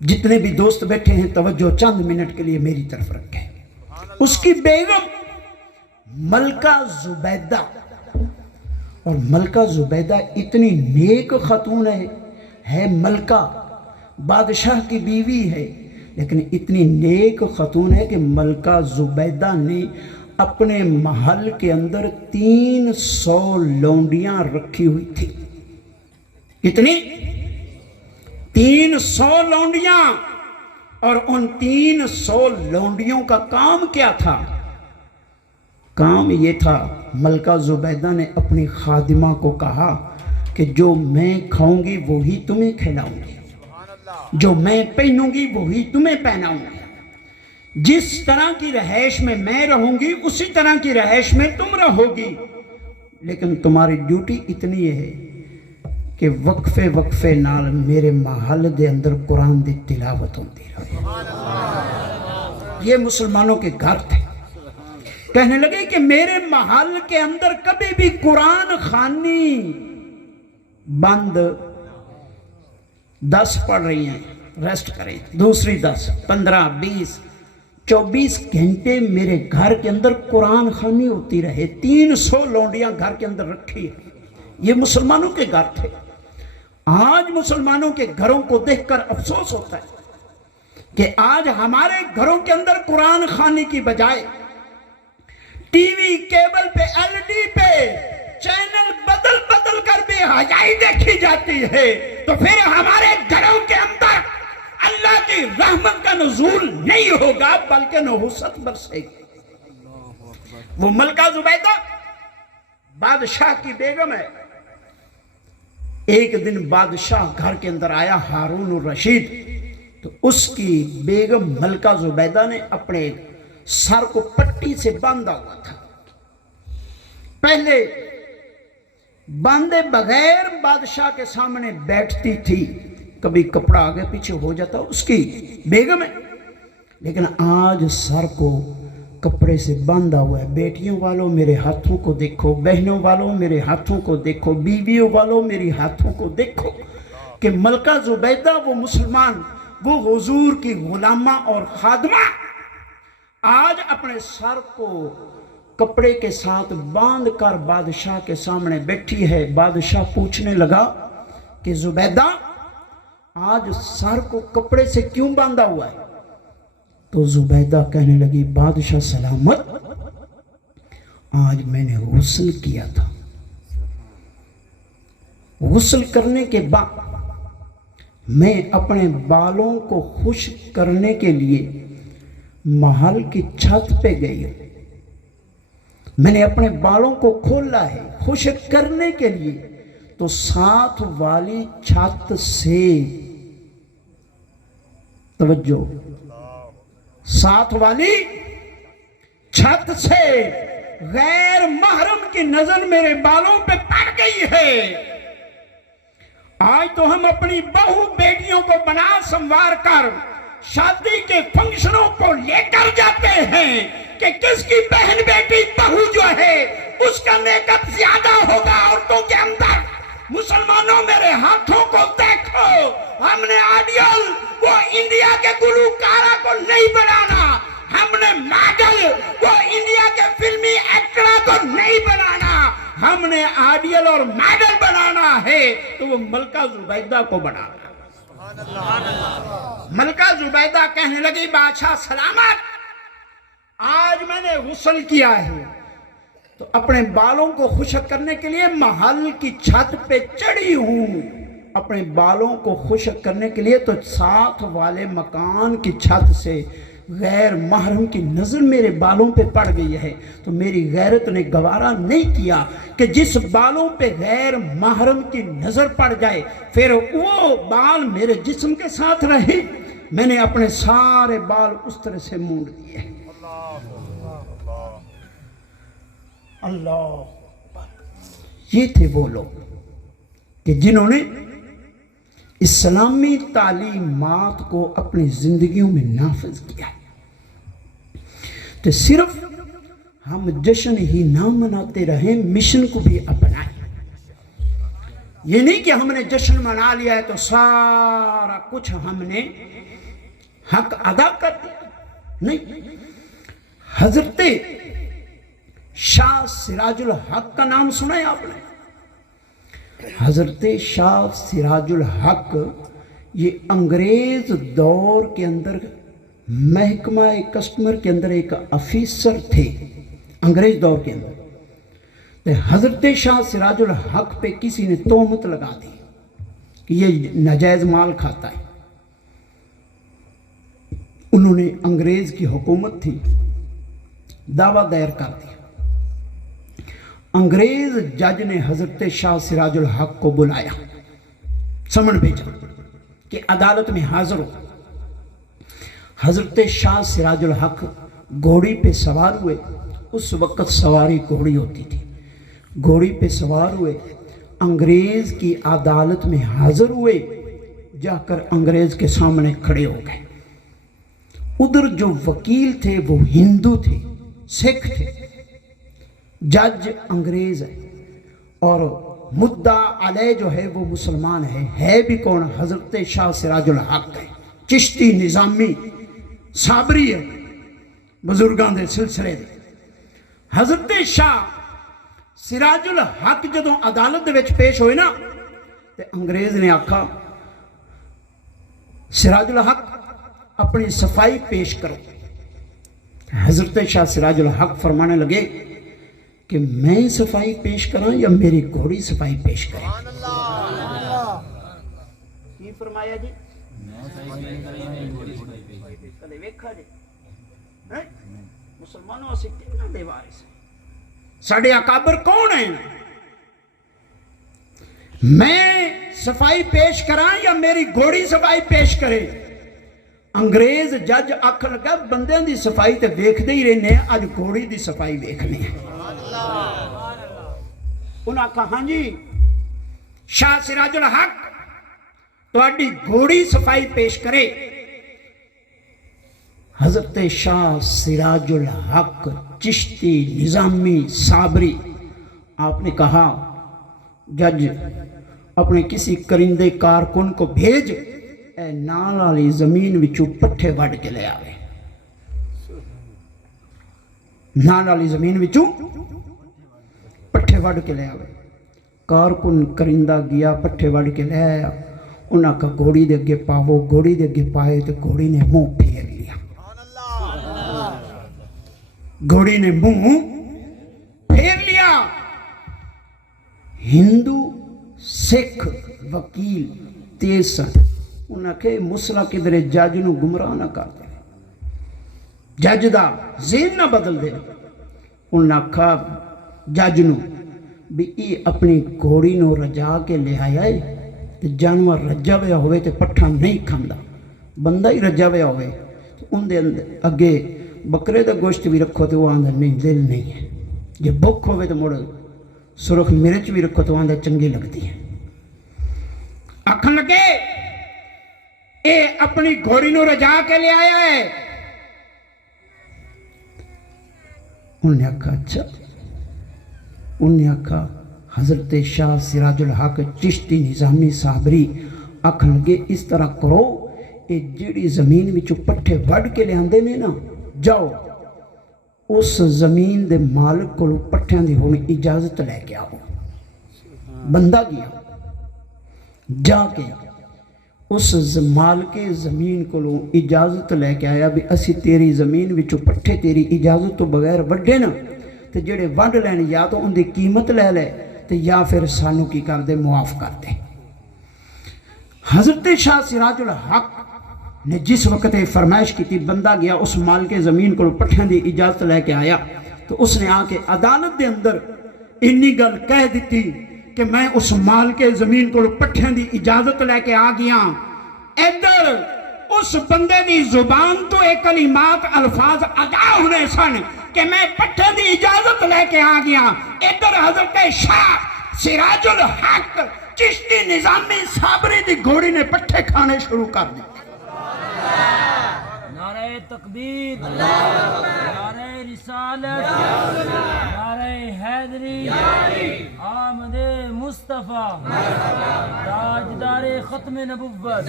जितने भी दोस्त बैठे हैं तवज्जो चंद मिनट के लिए मेरी तरफ रखें। उसकी बेगम मलका जुबैदा, और मलका जुबैदा इतनी नेक खातून है मलका बादशाह की बीवी है, लेकिन इतनी नेक खातून है कि मलका जुबैदा ने अपने महल के अंदर 300 लौंडियां रखी हुई थी। कितनी? 300 लौंडियां। और उन 300 लौंडियों का काम क्या था? काम ये था, मलका जुबैदा ने अपनी खादिमा को कहा कि जो मैं खाऊंगी वही तुम्हें खिलाऊंगी, जो मैं पहनूंगी वही तुम्हें पहनाऊंगी, जिस तरह की रहायश में मैं रहूंगी उसी तरह की रहायश में तुम रहोगी, लेकिन तुम्हारी ड्यूटी इतनी है कि वक्फे वक्फे नाल मेरे महल दे अंदर कुरान दी तिलावत होती रहे। ये मुसलमानों के घर थे। कहने लगे कि मेरे महल के अंदर कभी भी कुरान खानी बंद, 10 पढ़ रही हैं, रेस्ट करें, दूसरी 10, 15, 20, 24 घंटे मेरे घर के अंदर कुरान खानी होती रहे। 300 लौंडियां घर के अंदर रखी है। ये मुसलमानों के घर थे। आज मुसलमानों के घरों को देखकर अफसोस होता है कि आज हमारे घरों के अंदर कुरान खानी की बजाय टीवी, केबल पे, एलईडी पे चैनल बदल बदल कर बेहयाई देखी जाती है। तो फिर हमारे घरों के अंदर अल्लाह की रहमत का नुज़ूल नहीं होगा बल्कि नहुसत बरसेगी। वो मलका जुबैदा बादशाह की बेगम है। एक दिन बादशाह घर के अंदर आया हारून रशीद, तो उसकी बेगम मलका जुबैदा ने अपने सर को पट्टी से बांधा हुआ था। पहले बांधे बगैर बादशाह के सामने बैठती थी, कभी कपड़ा आगे पीछे हो जाता, उसकी बेगम है, लेकिन आज सर को कपड़े से बांधा हुआ है। बेटियों वालों मेरे हाथों को देखो, बहनों वालों मेरे हाथों को देखो, बीवियों वालों मेरे हाथों को देखो कि मलका जुबैदा वो मुसलमान, वो हुजूर की गुलामा और खादमा आज अपने सर को कपड़े के साथ बांध कर बादशाह के सामने बैठी है। बादशाह पूछने लगा कि जुबैदा आज सर को कपड़े से क्यों बांधा हुआ है? तो जुबैदा कहने लगी, बादशाह सलामत, आज मैंने गुस्ल किया था। गुस्ल करने के बाद मैं अपने बालों को खुश करने के लिए महल की छत पे गई हूं। मैंने अपने बालों को खोला है खुश करने के लिए, तो साथ वाली छत से, तवज्जो, साथ वाली छत से गैर महरम की नजर मेरे बालों पे पड़ गई है। आज तो हम अपनी बहू बेटियों को बना संवार कर शादी के फंक्शनों को लेकर जाते हैं कि किसकी बहन बेटी बहू जो है उसका मेकअप ज्यादा होगा औरतों के अंदर। मुसलमानों मेरे हाथों को देखो, हमने आइडियल वो इंडिया के गुलकारा को नहीं बनाना, हमने मॉडल वो इंडिया के फिल्मी एक्टर को नहीं बनाना, हमने आइडियल और मॉडल बनाना है तो वो मलका जुबैदा को बनाना। मलका जुबैदा कहने लगी बादशाह सलामत, आज मैंने गुस्ल किया है तो अपने बालों को खुशक करने के लिए महल की छत पे चढ़ी हूं। अपने बालों को खुशक करने के लिए तो साथ वाले मकान की छत से गैर महरम की नजर मेरे बालों पे पड़ गई है, तो मेरी गैरत ने गवारा नहीं किया कि जिस बालों पे गैर महरम की नजर पड़ जाए फिर वो बाल मेरे जिस्म के साथ रहे। मैंने अपने सारे बाल उस तरह से मोड़ दिए। अल्लाह, ये थे वो लोग कि जिन्होंने इस्लामी तालीमात को अपनी जिंदगियों में नाफिज किया। तो सिर्फ हम जश्न ही ना मनाते रहे, मिशन को भी अपनाएं। ये नहीं कि हमने जश्न मना लिया है तो सारा कुछ हमने हक अदा कर दिया, नहीं। हजरते शाह सिराजुल हक का नाम सुना है आपने? हजरते शाह सिराजुल हक ये अंग्रेज दौर के अंदर महकमा कस्टमर के अंदर एक अफीसर थे, अंग्रेज दौर के अंदर। तो हजरते शाह सिराजुल हक पे किसी ने तोहमत लगा दी कि ये नाजायज माल खाता है। उन्होंने अंग्रेज की हुकूमत थी, दावा दायर कर दिया। अंग्रेज जज ने हजरत शाह सिराजुल हक को बुलाया, समन भेजा कि अदालत में हाजिर हो। हजरत शाह सिराजुल हक घोड़ी पे सवार हुए। उस वक्त सवारी घोड़ी होती थी। घोड़ी पे सवार हुए, अंग्रेज की अदालत में हाजिर हुए, जाकर अंग्रेज के सामने खड़े हो गए। उधर जो वकील थे वो हिंदू थे, सिख थे, जज अंग्रेज है और मुद्दा अलैह जो है वो मुसलमान है भी कौन? हजरत शाह सिराजुल हक है, चिश्ती निजामी साबरी है, बुजुर्गों के सिलसिले दे। हजरत शाह सिराजुल हक जदों अदालत विच पेश होए ना ते अंग्रेज ने आखा सिराजुल हक अपनी सफाई पेश करो। हजरत शाह सिराजुल हक फरमाने लगे कि मैं सफाई पेश करा या मेरी घोड़ी सफाई पेश करे? की फरमाया जी? कदे वेखा जी मुसलमानों असीं किन्हां दे वारिस हैं? साडे अकाबर कौन है? मैं सफाई पेश करा या मेरी घोड़ी सफाई पेश करे? अंग्रेज जज आख लगा बंदियां दी सफाई तो वेखदे ही रहने, अज घोड़ी दी सफाई वेखनी है। उन्हें आखा हाँ जी शाह सिराजुल हक तुहाडी घोड़ी सफाई पेश करे। हजरत शाह सिराजुल हक चिश्ती निजामी साबरी, आपने कहा जज अपने किसी करिंदे कारकुन को भेज नाल वाली जमीन विचों पट्ठे वढ़ के ले आवे। नाल वाली जमीन विचों पट्ठे वढ़ के ले आवे। कारकुन करिंदा गया, पट्ठे वढ़ के ले आया। उन्हें कहा घोड़ी दे अगे पावो। घोड़ी दे अगे पाए तो घोड़ी ने मुंह फेर लिया। घोड़ी ने मुंह फेर लिया। हिंदू सिख वकील तेज सन। उन्हें कहा मुसला किधरे जज नूं गुमराह ना कर दे, जज दा ज़हन ना बदल दे। उन्हें आखा जज नूं भी ये अपनी घोड़ी नूं रजा के ले आया है, ते जानवर रजा हुआ होवे ते पट्ठा नहीं खांदा, बंदा ही रजा हुआ होवे तो उनके अगे बकरे का गोश्त भी रखो तो वह आंदा नहीं, दिल नहीं है। जे भुख होवे तो मुड़ सुरख मिर्च भी रखो तो आंदा चंगी लगती है। आखन लगे ये अपनी घोड़ी नूं रजा के ले आया है। उन्हें आखा अच्छा। उन्हें आखा हजरत शाह सिराजुल हक चिश्ती निजामी साबरी आखन लगे इस तरह करो, یہ جیڑی زمین وچوں پٹھے وڈ کے لیاندے نے نا، جاؤ اس زمین دے مالک کو پٹھیاں دی ہون اجازت لے کے آؤ۔ بندہ گیا جا کے اس مالک زمین کو اجازت لے کے آیا بھی اسی تیری زمین وچوں پٹھے تیری اجازت تو بغیر وڈے نا، تے جڑے وڈ لین یا تو ان دی قیمت لے لے تے یا پھر سانو کی کر دے، معاف کر دے۔ حضرت شاہ سراج الحق نے جس وقت یہ فرمائش کی تھی، بندہ گیا اس مالک زمین کو پٹھیاں دی اجازت لے کے آیا، تو اس نے آ کے عدالت دے اندر انی گل کہہ دیتی کہ میں اس مالک زمین کو پٹھیاں دی اجازت لے کے آ گیا۔ ادھر اس بندے دی زبان تو ایک کلمات الفاظ ادا ہونے سن کہ میں پٹھیاں دی اجازت لے کے آ گیا، ادھر حضرت شاہ سراج الحق چشتی نظامی صابری دی گھوڑی نے پٹھے کھانے شروع کر دی۔ نعرہ تکبیر، نعرہ رسالت، نعرہ حیدری، آمد مصطفیٰ، تاجدار ختم نبوت۔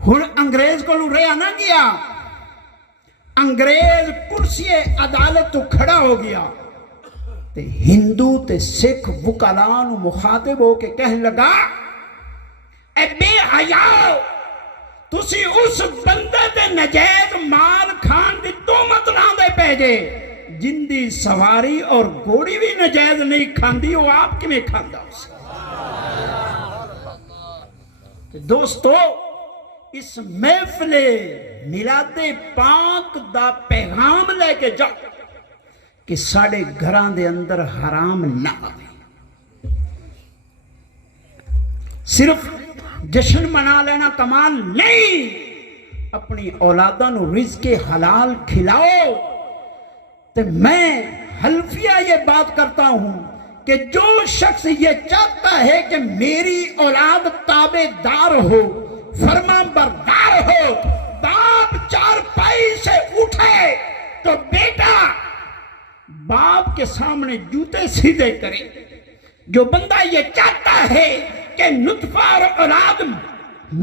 ہن انگریز کو رہا نہ گیا، انگریز کرسی عدالت تو کھڑا ہو گیا تے ہندو تے سکھ وکلاء نو مخاطب ہو کے کہنے لگا، اے بے حیاؤ، تسی اس بندے تے نجائز مال کھان دی تہمت لاندے پے جے، جن دی سواری اور گھوڑی بھی نجائز نہیں کھاندی، وہ آپ کی میں کھاندا اسے۔ دوستو، اس محفل میلاد پاک دا پیغام لے کے جاؤ کہ ساڑے گھران دے اندر حرام نہ آوے۔ صرف جشن منا لینا کمال نہیں، اپنی اولاداں نو رزق حلال کھلاؤ۔ تو میں حلفیہ یہ بات کرتا ہوں کہ جو شخص یہ چاہتا ہے کہ میری اولاد تابع دار ہو، فرما بردار ہو، باپ چار پائی سے اٹھے تو بیٹا باپ کے سامنے جوتے سیدھے کرے۔ جو بندہ یہ چاہتا ہے کہ نطفہ اور اولاد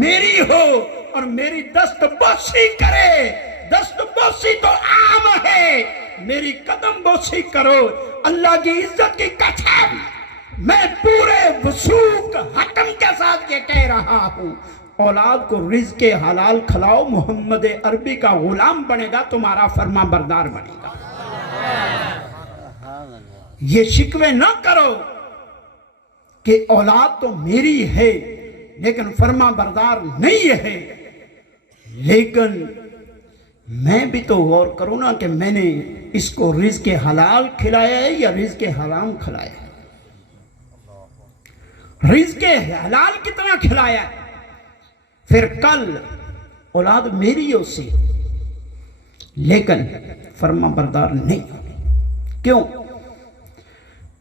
میری ہو اور میری دست بوسی کرے، دست بوسی تو عام ہے، میری قدم بوسی کرو، اللہ کی عزت کی قسم میں پورے وثوق حکم کے ساتھ یہ کہہ رہا ہوں، اولاد کو رزق حلال کھلاؤ، محمد عربی کا غلام بنے گا، تمہارا فرما بردار بنے گا۔ یہ شکوے نہ کرو کہ اولاد تو میری ہے لیکن فرما بردار نہیں ہے، لیکن میں بھی تو غور کروں نا کہ میں نے اس کو رزق حلال کھلایا ہے یا رزق حرام کھلایا ہے۔ رزق حلال کتنا کھلایا ہے، پھر کل اولاد میری ہو سی لیکن فرما بردار نہیں ہوگی۔ کیوں؟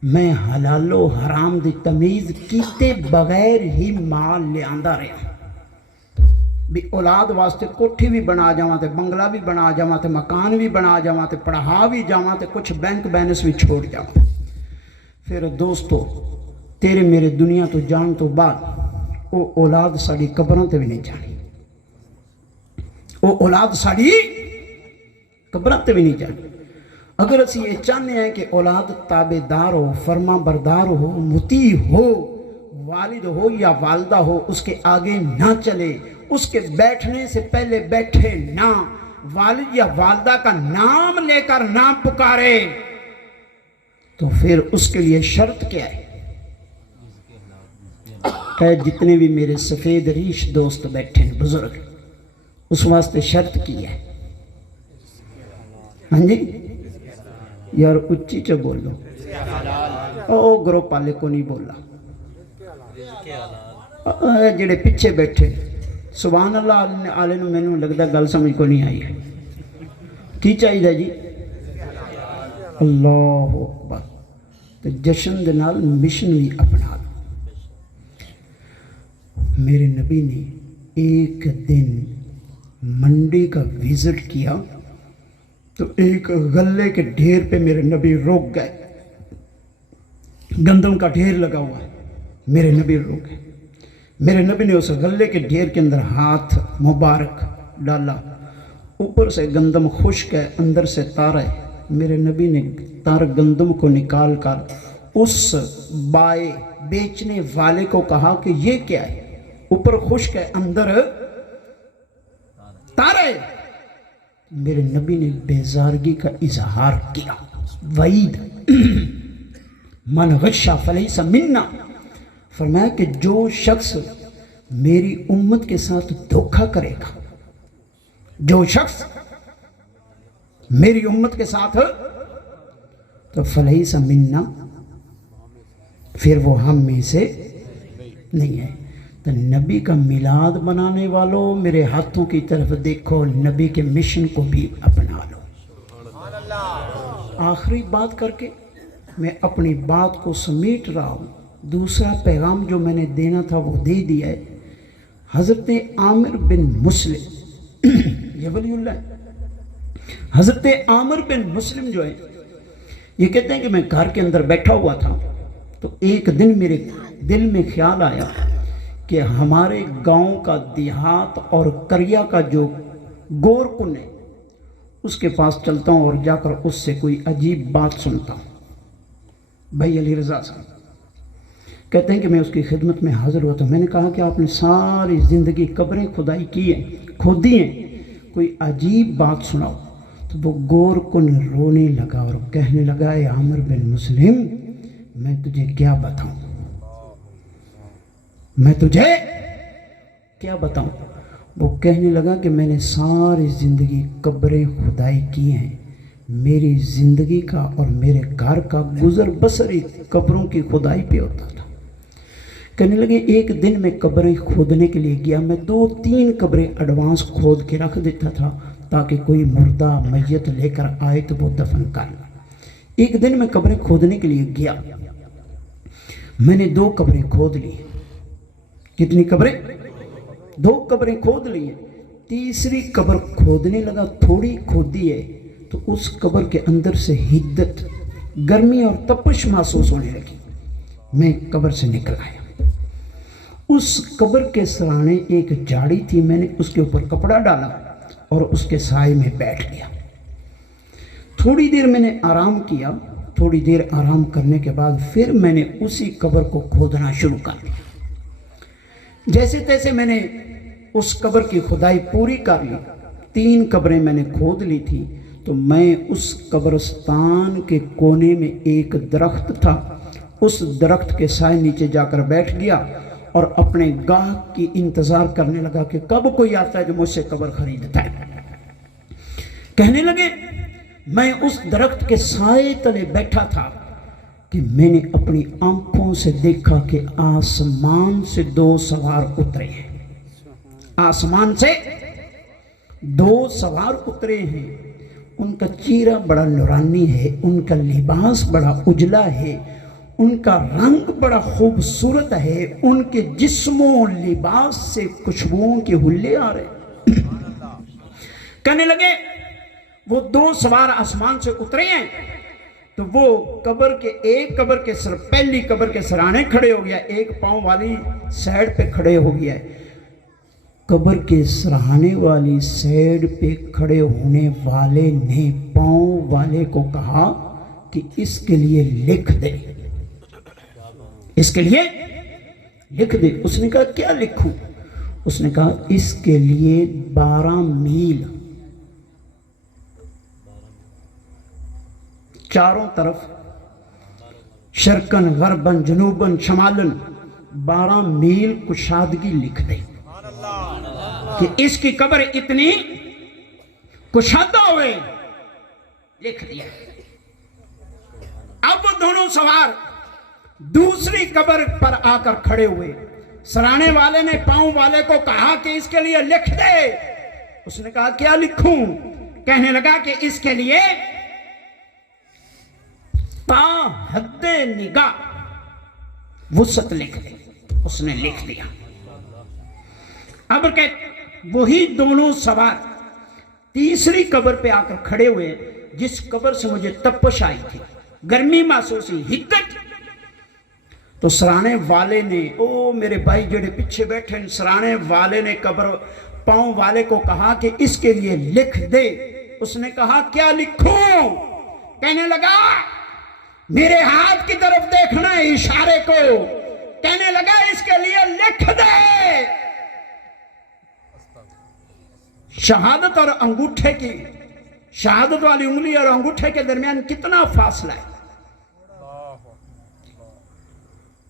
میں حلال و حرام دی تمیز کیتے بغیر ہی مال لے آندہ رہا، بھی اولاد واسطے کوٹھی بھی بنا جاواں تے بنگلہ بھی بنا جاواں تے مکان بھی بنا جاواں تے پڑھا بھی جاواں تے کچھ بینک بیلنس بھی چھوڑ جاواں۔ پھر دوستو، تیرے میرے دنیا تو جان تو بعد وہ اولاد ساڑی قبروں تے بھی نہیں جانی، وہ اولاد ساڑی قبروں تے بھی نہیں جانی۔ اگر اسی یہ چاہنے ہیں کہ اولاد تابع دار ہو، فرما بردار ہو، مطیع ہو، والد ہو یا والدہ ہو اس کے آگے نہ چلے، اس کے بیٹھنے سے پہلے بیٹھے نہ، والد یا والدہ کا نام لے کر نہ پکارے، تو پھر اس کے لیے شرط کیا ہے؟ کہ جتنے بھی میرے سفید ریش دوست بیٹھے ہیں بزرگ، اس واسطے شرط کی ہے۔ ہاں جی یار اچھی چا بولو، او گروہ پالے کو نہیں بولا، جڑے پیچھے بیٹھے سبحان اللہ آلے نو میں نے لگتا گل سمجھ کو نہیں آئی ہے۔ کی چاہیے جی؟ اللہ اکبر۔ تو جشن دے نال مشن بھی اپنا لو۔ میرے نبی نے ایک دن منڈی کا وزٹ کیا تو ایک غلے کے ڈھیر پہ میرے نبی روک گئے، گندم کا ڈھیر لگا ہوا ہے، میرے نبی روک گئے، मेरे नबी ने उस गले के ढेर के अंदर हाथ मुबारक डाला, ऊपर से गंदम खुश्क है, अंदर से तार है। मेरे नबी ने तार गंदम को निकाल कर उस बाए बेचने वाले को कहा कि ये क्या है, ऊपर खुश्क है अंदर तार है। मेरे नबी ने बेजारगी का इजहार किया, वईद मन गश्शा फलैसा मिन्ना, फरमाया कि जो शख्स मेरी उम्मत के साथ धोखा करेगा, जो शख्स मेरी उम्मत के साथ तो फलैसा मिन्ना, फिर वो हम में से नहीं है। तो नबी का मिलाद बनाने वालों, मेरे हाथों की तरफ देखो, नबी के मिशन को भी अपना लो। आखिरी बात करके मैं अपनी बात को समेट रहा हूँ। दूसरा पैगाम जो मैंने देना था वो दे दिया है। हज़रत आमिर बिन मुस्लिम ये वलीउल्लाह है। हज़रत आमिर बिन मुस्लिम जो है, ये कहते हैं कि मैं घर के अंदर बैठा हुआ था, तो एक दिन मेरे दिल में ख्याल आया कि हमारे गांव का देहात और करिया का जो गोरकुन है, उसके पास चलता हूँ और जाकर उससे कोई अजीब बात सुनता हूँ। भाई अली रज़ा साहब कहते हैं कि मैं उसकी खिदमत में हाजिर हुआ, तो मैंने कहा कि आपने सारी ज़िंदगी कब्रें खुदाई की हैं, खोदी हैं, कोई अजीब बात सुनाओ। तो वो गोरकुन रोने लगा और कहने लगा, ए आमिर बिन मुस्लिम, मैं तुझे क्या बताऊं, मैं तुझे क्या बताऊं। वो कहने लगा कि मैंने सारी ज़िंदगी कब्रें खुदाई की हैं, मेरी ज़िंदगी का और मेरे घर का गुजर बसर ही कब्रों की खुदाई पे होता था। कहने लगे एक दिन मैं कब्रें खोदने के लिए गया, मैं 2-3 कब्रें एडवांस खोद के रख देता था ताकि कोई मुर्दा मैयत लेकर आए तो वो दफन कर ले। एक दिन मैं कब्रें खोदने के लिए गया, मैंने 2 कब्रें खोद ली। कितनी कब्रें? 2 कब्रें खोद ली। तीसरी कब्र खोदने लगा, थोड़ी खोदी है तो उस कब्र के अंदर से हिद्दत, गर्मी और तपश महसूस होने लगी। मैं कब्र से निकल आया। उस कब्र के सराहने एक झाड़ी थी, मैंने उसके ऊपर कपड़ा डाला और उसके साए में बैठ गया। थोड़ी देर मैंने आराम किया, थोड़ी देर आराम करने के बाद फिर मैंने उसी कब्र को खोदना शुरू कर दिया। जैसे तैसे मैंने उस कब्र की खुदाई पूरी कर ली। 3 कब्रें मैंने खोद ली थी। तो मैं उस कब्रस्तान के कोने में एक दरख्त था, उस दरख्त के साए नीचे जाकर बैठ गया और अपने गाहक की इंतज़ार करने लगा कि कब कोई आता है जो मुझसे कब्र खरीदता है। कहने लगे मैं उस दरख्त के साए तले बैठा था कि मैंने अपनी आंखों से देखा कि आसमान से 2 सवार उतरे हैं। आसमान से 2 सवार उतरे हैं। उनका चेहरा बड़ा नूरानी है, उनका लिबास बड़ा उजला है, उनका रंग बड़ा खूबसूरत है, उनके जिस्मों लिबास से खुशबुओं के हुल्ले आ रहे। कहने लगे वो 2 सवार आसमान से उतरे हैं। तो वो एक कब्र के सर, पहली कब्र के सराने खड़े हो गया, एक पांव वाली साइड पे खड़े हो गया है। कब्र के सराहने वाली साइड पे खड़े होने वाले ने पांव वाले को कहा कि इसके लिए लिख दे, इसके लिए लिख दे। उसने कहा क्या लिखूं? उसने कहा इसके लिए 12 मील चारों तरफ, शर्कन गरबन जनूबन शमालन, 12 मील कुशादगी लिख दे कि इसकी कब्र इतनी कुशादा हुए। लिख दिया। अब वो दोनों सवार दूसरी कब्र पर आकर खड़े हुए। सराने वाले ने पांव वाले को कहा कि इसके लिए लिख दे। उसने कहा क्या लिखूं? कहने लगा कि इसके लिए ता हद्दे निगाह वुसत लिख दे। उसने लिख दिया। अब वही दोनों सवार तीसरी कब्र पे आकर खड़े हुए, जिस कब्र से मुझे तपश आई थी, गर्मी महसूस हुई, हिद्दत। تو سرانے والے نے، او میرے بھائی جڑے پیچھے بیٹھے ہیں، سرانے والے نے قبر پاؤں والے کو کہا کہ اس کے لیے لکھ دے۔ اس نے کہا کیا لکھوں؟ کہنے لگا میرے ہاتھ کی طرف دیکھنا ہے اشارے کو۔ کہنے لگا اس کے لیے لکھ دے۔ شہادت اور انگوٹھے کی، شہادت والی انگلی اور انگوٹھے کے درمیان کتنا فاصلہ ہے؟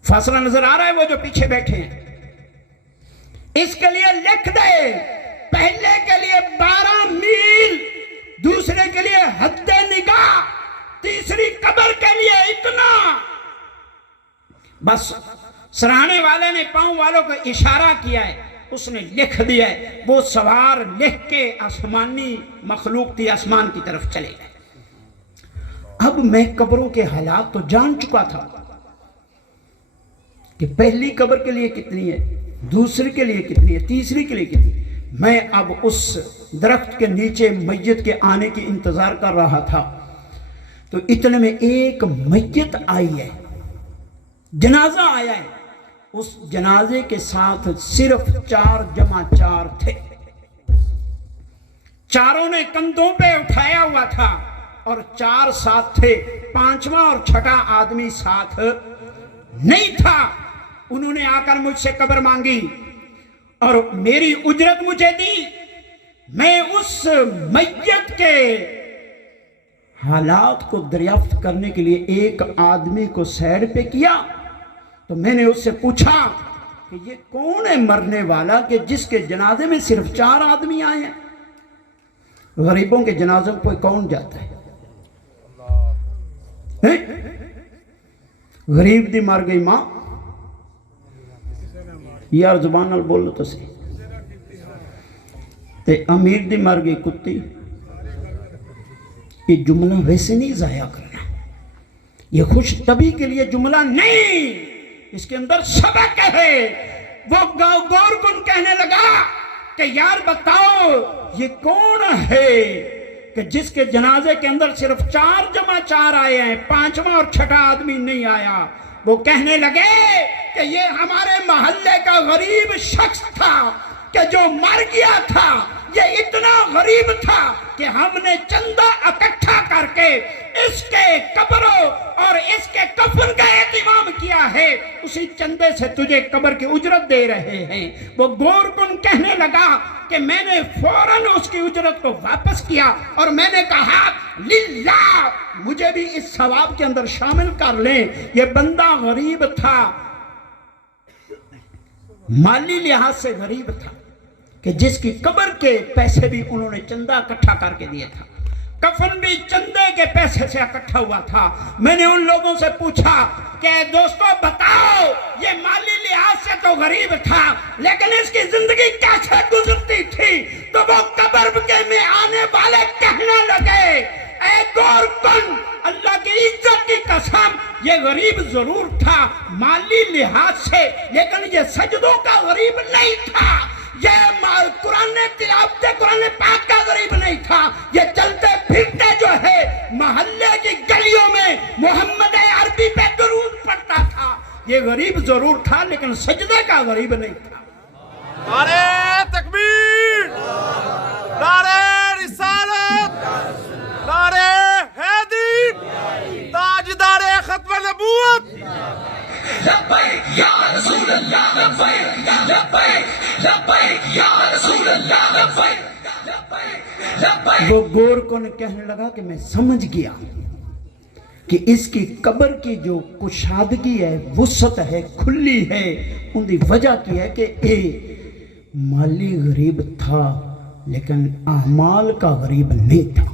فاصلہ نظر آ رہا ہے وہ جو پیچھے بیٹھے ہیں؟ اس کے لیے لکھ دے، پہلے کے لیے 12 میل، دوسرے کے لیے حد نگاہ، تیسری قبر کے لیے اتنا۔ بس سرانے والے نے پاؤں والوں کو اشارہ کیا ہے، اس نے لکھ دیا ہے۔ وہ سوار لکھ کے آسمانی مخلوق تھی، آسمان کی طرف چلے گئے۔ اب میں قبروں کے حالات تو جان چکا تھا کہ پہلی قبر کے لیے کتنی ہے، دوسری کے لیے کتنی ہے، تیسری کے لیے کتنی ہے۔ میں اب اس درخت کے نیچے میت کے آنے کی انتظار کر رہا تھا، تو اتنے میں ایک میت آئی ہے، جنازہ آیا ہے۔ اس جنازے کے ساتھ صرف 4 جمع 4 تھے۔ چاروں نے کندھوں پہ اٹھایا ہوا تھا اور 4 ساتھ تھے، 5واں اور 6واں آدمی ساتھ نہیں تھا۔ انہوں نے آ کر مجھ سے قبر مانگی اور میری اجرت مجھے دی۔ میں اس میت کے حالات کو دریافت کرنے کے لیے ایک آدمی کو سائیڈ پہ کیا، تو میں نے اس سے پوچھا کہ یہ کون ہے مرنے والا کہ جس کے جنازے میں صرف 4 آدمی آئے ہیں؟ غریبوں کے جنازوں پہ کون جاتا ہے؟ غریب دی مر گئی ماں، یار زبان نال بولو تو سی، تے امیر دی مر گئی کتی۔ یہ جملہ ویسے نہیں ضائع کرنا، یہ خوش طبی کے لیے جملہ نہیں، اس کے اندر سبق ہے۔ وہ گور کن کہنے لگا کہ یار بتاؤ یہ کون ہے کہ جس کے جنازے کے اندر صرف 4 جمع 4 آئے ہیں، 5واں اور 6واں آدمی نہیں آیا۔ وہ کہنے لگے کہ یہ ہمارے محلے کا غریب شخص تھا کہ جو مر گیا تھا۔ یہ اتنا غریب تھا کہ ہم نے چندہ اکٹھا کر کے اس کے قبروں اور اس کے کفن کا اہتمام کیا ہے، اسی چندے سے تجھے قبر کی اجرت دے رہے ہیں۔ وہ گور کن کہنے لگا کہ میں نے فوراً اس کی اجرت کو واپس کیا اور میں نے کہا للہ مجھے بھی اس ثواب کے اندر شامل کر لیں۔ یہ بندہ غریب تھا، مالی لحاظ سے غریب تھا کہ جس کی قبر کے پیسے بھی انہوں نے چندہ اکٹھا کر کے دیا تھا، کفن بھی چندے کے پیسے سے اکٹھا ہوا تھا۔ میں نے ان لوگوں سے پوچھا کہ دوستو بتاؤ یہ مالی لحاظ سے تو غریب تھا لیکن اس کی زندگی کیسے گزرتی تھی؟ تو وہ قبر کے میں آنے والے کہنے لگے اے گور کن اللہ کی عزت کی قسم یہ غریب ضرور تھا مالی لحاظ سے، لیکن یہ سجدوں کا غریب نہیں تھا، یہ قرآن تلاوت قرآن پاک کا غریب نہیں تھا، یہ چلتے پھرتے جو ہے محلے کی گلیوں میں محمد عربی پہ درود پڑھتا تھا۔ یہ غریب ضرور تھا لیکن سجدے کا غریب نہیں تھا۔ نعرہ تکبیر، نعرہ رسالت، نعرہ حیدری، تاجدار ختم نبوت۔ لبیک یا رسول اللہ، لبیک لبیک لبیک یا رسول اللہ، لبیک لبیک لبیک۔ وہ گور کن کہنے لگا کہ میں سمجھ گیا کہ اس کی قبر کی جو کشادگی ہے، وسعت ہے، کھلی ہے، ان دی وجہ کی ہے کہ اے مالی غریب تھا لیکن اعمال کا غریب نہیں تھا۔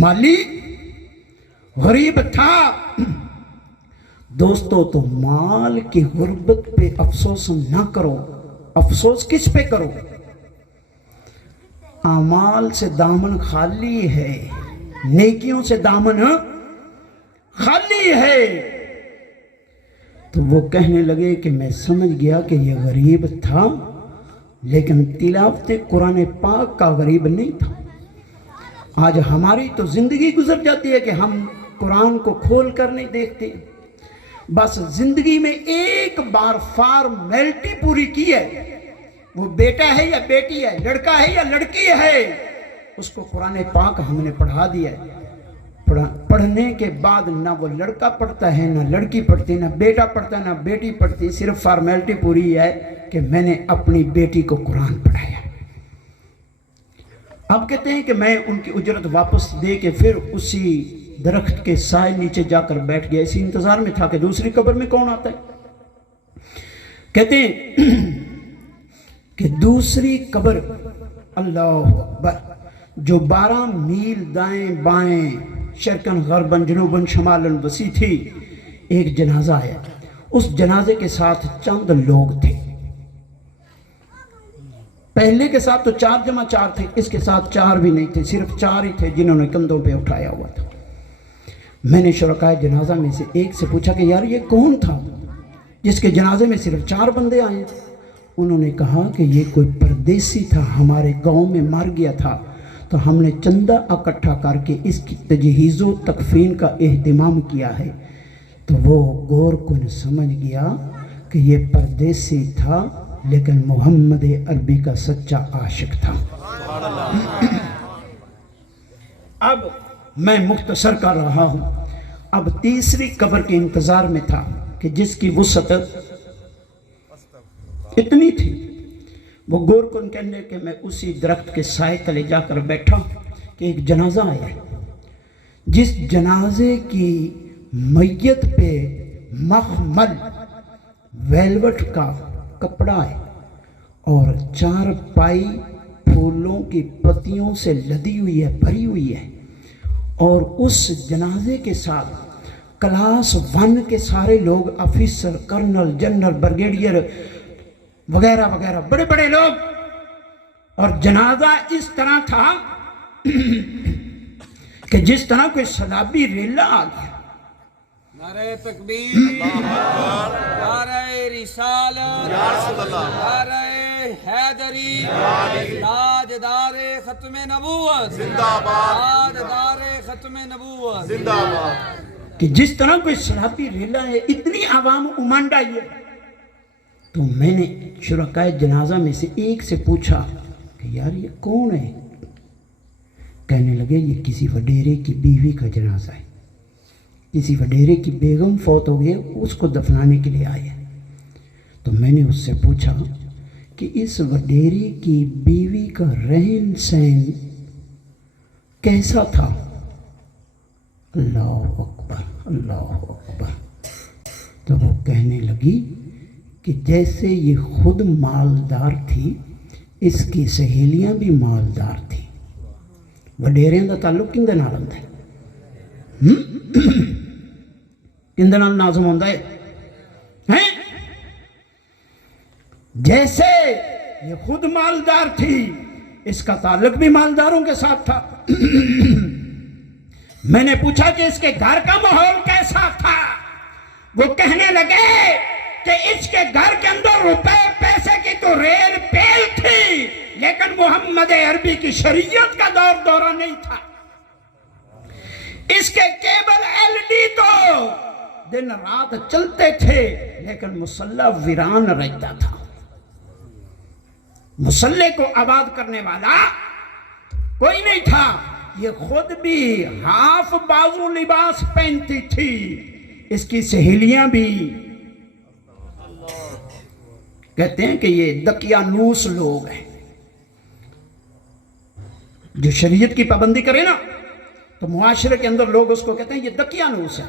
مالی غریب تھا دوستو، تو مال کی غربت پہ افسوس نہ کرو، افسوس کس پہ کرو؟ اعمال سے دامن خالی ہے، نیکیوں سے دامن خالی ہے۔ تو وہ کہنے لگے کہ میں سمجھ گیا کہ یہ غریب تھا لیکن تلاوت قرآن پاک کا غریب نہیں تھا۔ آج ہماری تو زندگی گزر جاتی ہے کہ ہم قرآن کو کھول کر نہیں دیکھتے، بس زندگی میں ایک بار فارمیلٹی پوری کی ہے، وہ بیٹا ہے یا بیٹی ہے، لڑکا ہے یا لڑکی ہے، اس کو قرآن پاک ہم نے پڑھا دیا ہے۔ پڑھنے کے بعد نہ وہ لڑکا پڑھتا ہے، نہ لڑکی پڑھتی، نہ بیٹا پڑھتا، نہ بیٹی پڑھتی، صرف فارمیلٹی پوری ہے کہ میں نے اپنی بیٹی کو قرآن پڑھایا۔ اب کہتے ہیں کہ میں ان کی اجرت واپس دے کے پھر اسی درخت کے سائے نیچے جا کر بیٹھ گیا، اسی انتظار میں تھا کہ دوسری قبر میں کون آتا ہے۔ کہتے ہیں کہ دوسری قبر، اللہ اکبر، جو 12 میل دائیں بائیں، شرقاً غرباً جنوباً شمالاً وسیع تھی، ایک جنازہ آیا، اس جنازے کے ساتھ چند لوگ تھے۔ پہلے کے ساتھ تو 4 جمع 4 تھے، اس کے ساتھ 4 بھی نہیں تھے، صرف 4 ہی تھے جنہوں نے کندھوں پہ اٹھایا ہوا تھا۔ میں نے شرکائے جنازہ میں سے ایک سے پوچھا کہ یار یہ کون تھا جس کے جنازے میں صرف 4 بندے آئے؟ انہوں نے کہا کہ یہ کوئی پردیسی تھا، ہمارے گاؤں میں مر گیا تھا، تو ہم نے چندہ اکٹھا کر کے اس کی تجہیز و تکفین کا اہتمام کیا ہے۔ تو وہ غور کن سمجھ گیا کہ یہ پردیسی تھا لیکن محمد عربی کا سچا عاشق تھا۔ اب میں مختصر کر رہا ہوں، اب تیسری قبر کے انتظار میں تھا کہ جس کی وسعت اتنی تھی، وہ غور کن کہنے کہ میں اسی درخت کے سائے تلے جا کر بیٹھا کہ ایک جنازہ آیا، جس جنازے کی میت پہ مخمل ویلوٹ کا کپڑا ہے اور 4 پائی پھولوں کی پتیوں سے لدی ہوئی ہے، بھری ہوئی ہے، اور اس جنازے کے ساتھ کلاس 1 کے سارے لوگ، آفیسر، کرنل، جنرل، بریگیڈیئر وغیرہ وغیرہ، بڑے بڑے لوگ، اور جنازہ اس طرح تھا کہ جس طرح کوئی سلابی ریلا آ گیا۔ نعرہ تکبیر، نعرہ رسالت، نعرہ حیدری، تاجدار ختم نبوت، تاجدار ختم نبوت، کہ جس طرح کوئی سلابی ریلا ہے، اتنی عوام امنڈ آئی ہے۔ تو میں نے شرکائے جنازہ میں سے ایک سے پوچھا کہ یار یہ کون ہے؟ کہنے لگے یہ کسی وڈیرے کی بیوی کا جنازہ ہے، کسی وڈیرے کی بیگم فوت ہو گئی، اس کو دفنانے کے لیے آئے۔ تو میں نے اس سے پوچھا کہ اس وڈیرے کی بیوی کا رہن سہن کیسا تھا؟ اللہ اکبر، اللہ اکبر۔ تو وہ کہنے لگی کہ جیسے یہ خود مالدار تھی، اس کی سہیلیاں بھی مالدار تھی۔ وڈیریاں دا تعلق کندے نال ہوندا ہے؟ کندے نال نازم ہوندا ہے؟ جیسے یہ خود مالدار تھی، اس کا تعلق بھی مالداروں کے ساتھ تھا۔ میں نے پوچھا کہ اس کے گھر کا ماحول کیسا تھا؟ وہ کہنے لگے کہ اس کے گھر کے اندر روپے پیسے کی تو ریل پیل تھی، لیکن محمد عربی کی شریعت کا دور دورہ نہیں تھا۔ اس کے کیبل LED تو دن رات چلتے تھے، لیکن مصلی ویران رہتا تھا۔ مصلی کو آباد کرنے والا کوئی نہیں تھا۔ یہ خود بھی ہاف بازو لباس پہنتی تھی، اس کی سہیلیاں بھی۔ کہتے ہیں کہ یہ دقیانوس لوگ ہیں، جو شریعت کی پابندی کرے نا تو معاشرے کے اندر لوگ اس کو کہتے ہیں یہ دقیانوس ہے،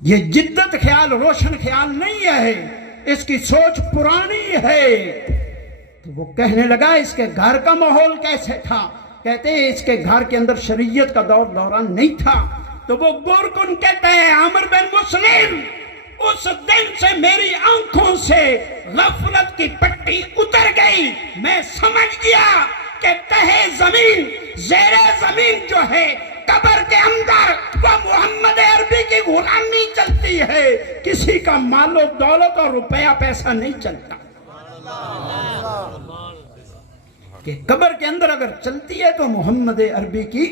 یہ جدت خیال، روشن خیال نہیں ہے، اس کی سوچ پرانی ہے۔ تو وہ کہنے لگا اس کے گھر کا ماحول کیسے تھا؟ کہتے ہیں اس کے گھر کے اندر شریعت کا دور دوران نہیں تھا۔ تو وہ گورکن کہتا ہے عامر بن مسلم، اس دن سے میری آنکھوں سے غفلت کی پٹی اتر گئی، میں سمجھ گیا کہ تہے زمین، زیر زمین جو ہے قبر کے اندر، وہ محمد عربی کی غلامی چلتی ہے، کسی کا مال و دولت اور روپیہ پیسہ نہیں چلتا۔ کہ قبر کے اندر اگر چلتی ہے تو محمد عربی کی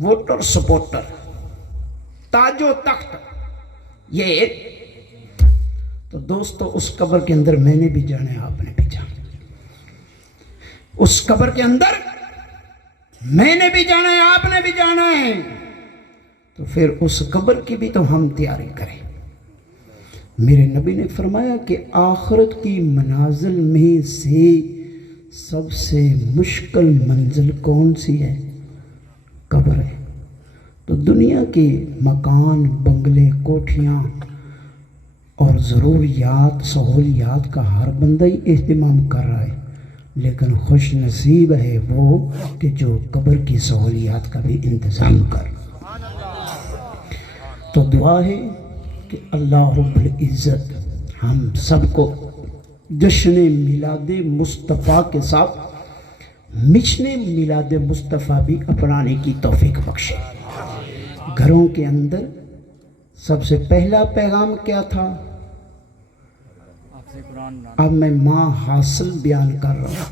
ووٹر سپورٹر، ताजो तख्त, ये तो दोस्तों उस कब्र के अंदर मैंने भी जाना है, आपने भी जाना। उस कब्र के अंदर मैंने भी जाना है, आपने भी जाना है। तो फिर उस कब्र की भी तो हम तैयारी करें। मेरे नबी ने फरमाया कि आखिरत की मनाजिल में से सबसे मुश्किल मंजिल कौन सी है? कब्र है। तो दुनिया के मकान, बंगले, कोठियाँ और ज़रूरियात, सहूलियात का हर बंदा ही इस्तेमाल कर रहा है, लेकिन खुश नसीब है वो कि जो कब्र की सहूलियात का भी इंतज़ाम कर। तो दुआ है कि अल्लाह रब्बुल इज़्ज़त हम सबको जश्न मिलादे मुस्तफ़ा के साथ मिशन मिलादे मुस्तफ़ा भी अपनाने की तौफीक बख्शे। घरों के अंदर सबसे पहला पैगाम क्या था? अब मैं माँ हासिल बयान कर रहा हूँ।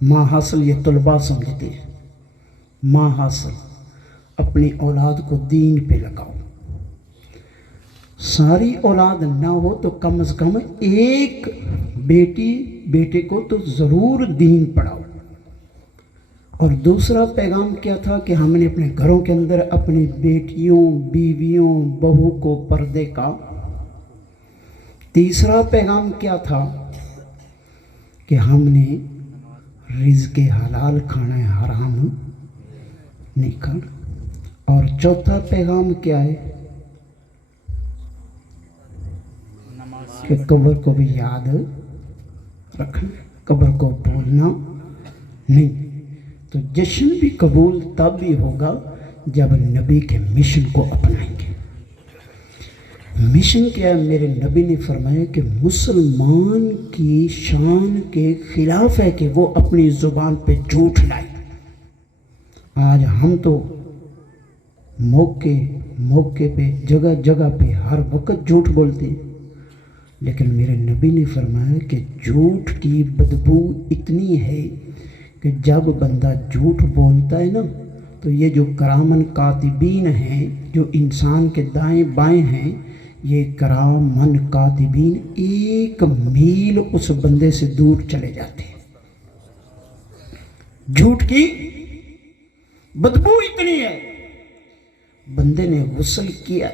माँ हासिल ये तलबा समझते हैं। माँ हासिल, अपनी औलाद को दीन पे लगाओ। सारी औलाद ना हो तो कम से कम एक बेटी बेटे को तो ज़रूर दीन पढ़ाओ। और दूसरा पैगाम क्या था कि हमने अपने घरों के अंदर अपनी बेटियों, बीवियों, बहू को पर्दे का। तीसरा पैगाम क्या था कि हमने रिज़्क़ हलाल खाना है, हराम नहीं खाना। और चौथा पैगाम क्या है कि कब्र को भी याद रखना, कब्र को भूलना नहीं। तो जश्न भी कबूल तब भी होगा जब नबी के मिशन को अपनाएंगे। मिशन क्या है? मेरे नबी ने फरमाया कि मुसलमान की शान के खिलाफ है कि वो अपनी ज़ुबान पे झूठ लाए। आज हम तो मौके पे, जगह जगह पे, हर वक्त झूठ बोलते हैं, लेकिन मेरे नबी ने फरमाया कि झूठ की बदबू इतनी है कि जब बंदा झूठ बोलता है ना, तो ये जो करामन कातिबीन हैं, जो इंसान के दाएं बाएं हैं, ये करामन कातिबीन 1 मील उस बंदे से दूर चले जाते हैं। झूठ की बदबू इतनी है। बंदे ने गुस्ल किया,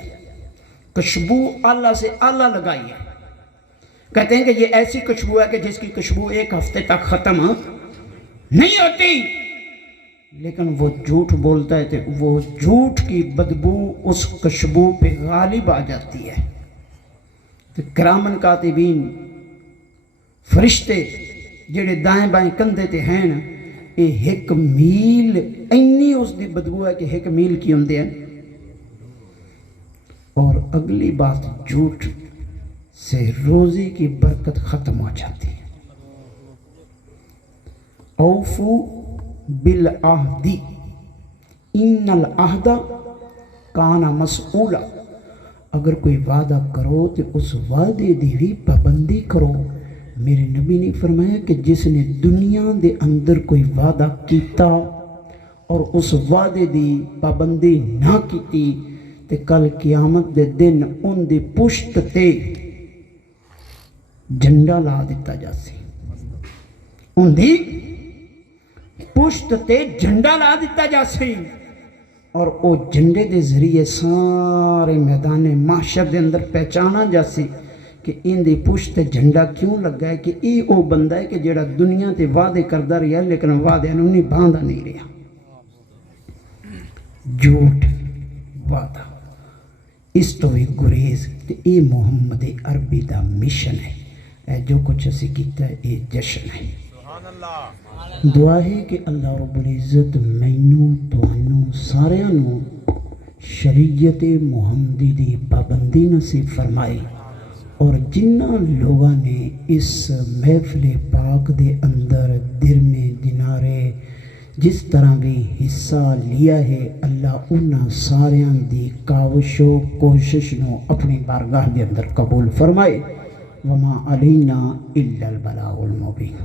खुशबू आला से आला लगाई है, कहते हैं कि ये ऐसी खुशबू है कि जिसकी खुशबू 1 हफ्ते तक ख़त्म नहीं होती, लेकिन वो झूठ बोलता है तो वो झूठ की बदबू उस खुशबू पे गालिब आ जाती है। तो करामन कातिबीन फरिश्ते जेड़े दाएं बाएं कंधे ते हैं ना, ये 1 मील इन्नी उसकी बदबू है कि 1 मील की होंदे हैं। और अगली बात, झूठ से रोज़ी की बरकत ख़त्म हो जाती है। औफू बिल आहदी इन्नल आहदा काना मसऊला। अगर कोई वादा करो तो उस वादे की भी पाबंदी करो। मेरे नबी ने फरमाया कि जिसने दुनिया के अंदर कोई वादा किया और उस वादे की पाबंदी ना की तो कल क़यामत के दिन उनकी पुश्त ते झंडा ला दिता जासी। उनकी पुश्त ते झंडा ला दिता जासी और वो झंडे के जरिए सारे मैदान माशर के अंदर पहचाना जासी कि इनकी पुश्त ते झंडा क्यों लगा है, कि ये वो बंदा है कि जेड़ा दुनिया ते वादे करता रहा लेकिन वादे निभांदा नहीं रहा। झूठ, वादा, इस तो भी गुरेज। तो ये मुहम्मद अरबी का मिशन है। जो कुछ असी किया ये जश्न है। दुआ है कि अल्लाह रब्बुल इज़्ज़त मैनू तुहानू सारिਆਂ ਨੂੰ शरीयत मुहम्मदी दी पाबंदी नसीब फरमाए और जिन्हों लोगों ने इस महफिल पाक दे अंदर दिरमे दिनारे जिस तरह भी हिस्सा लिया है, अल्लाह उन्होंने सारिਆਂ दी काविशो कोशिश नू अपनी बारगाह के अंदर कबूल फरमाए। वमा अलैना इल्लल बलागुल मुबीन।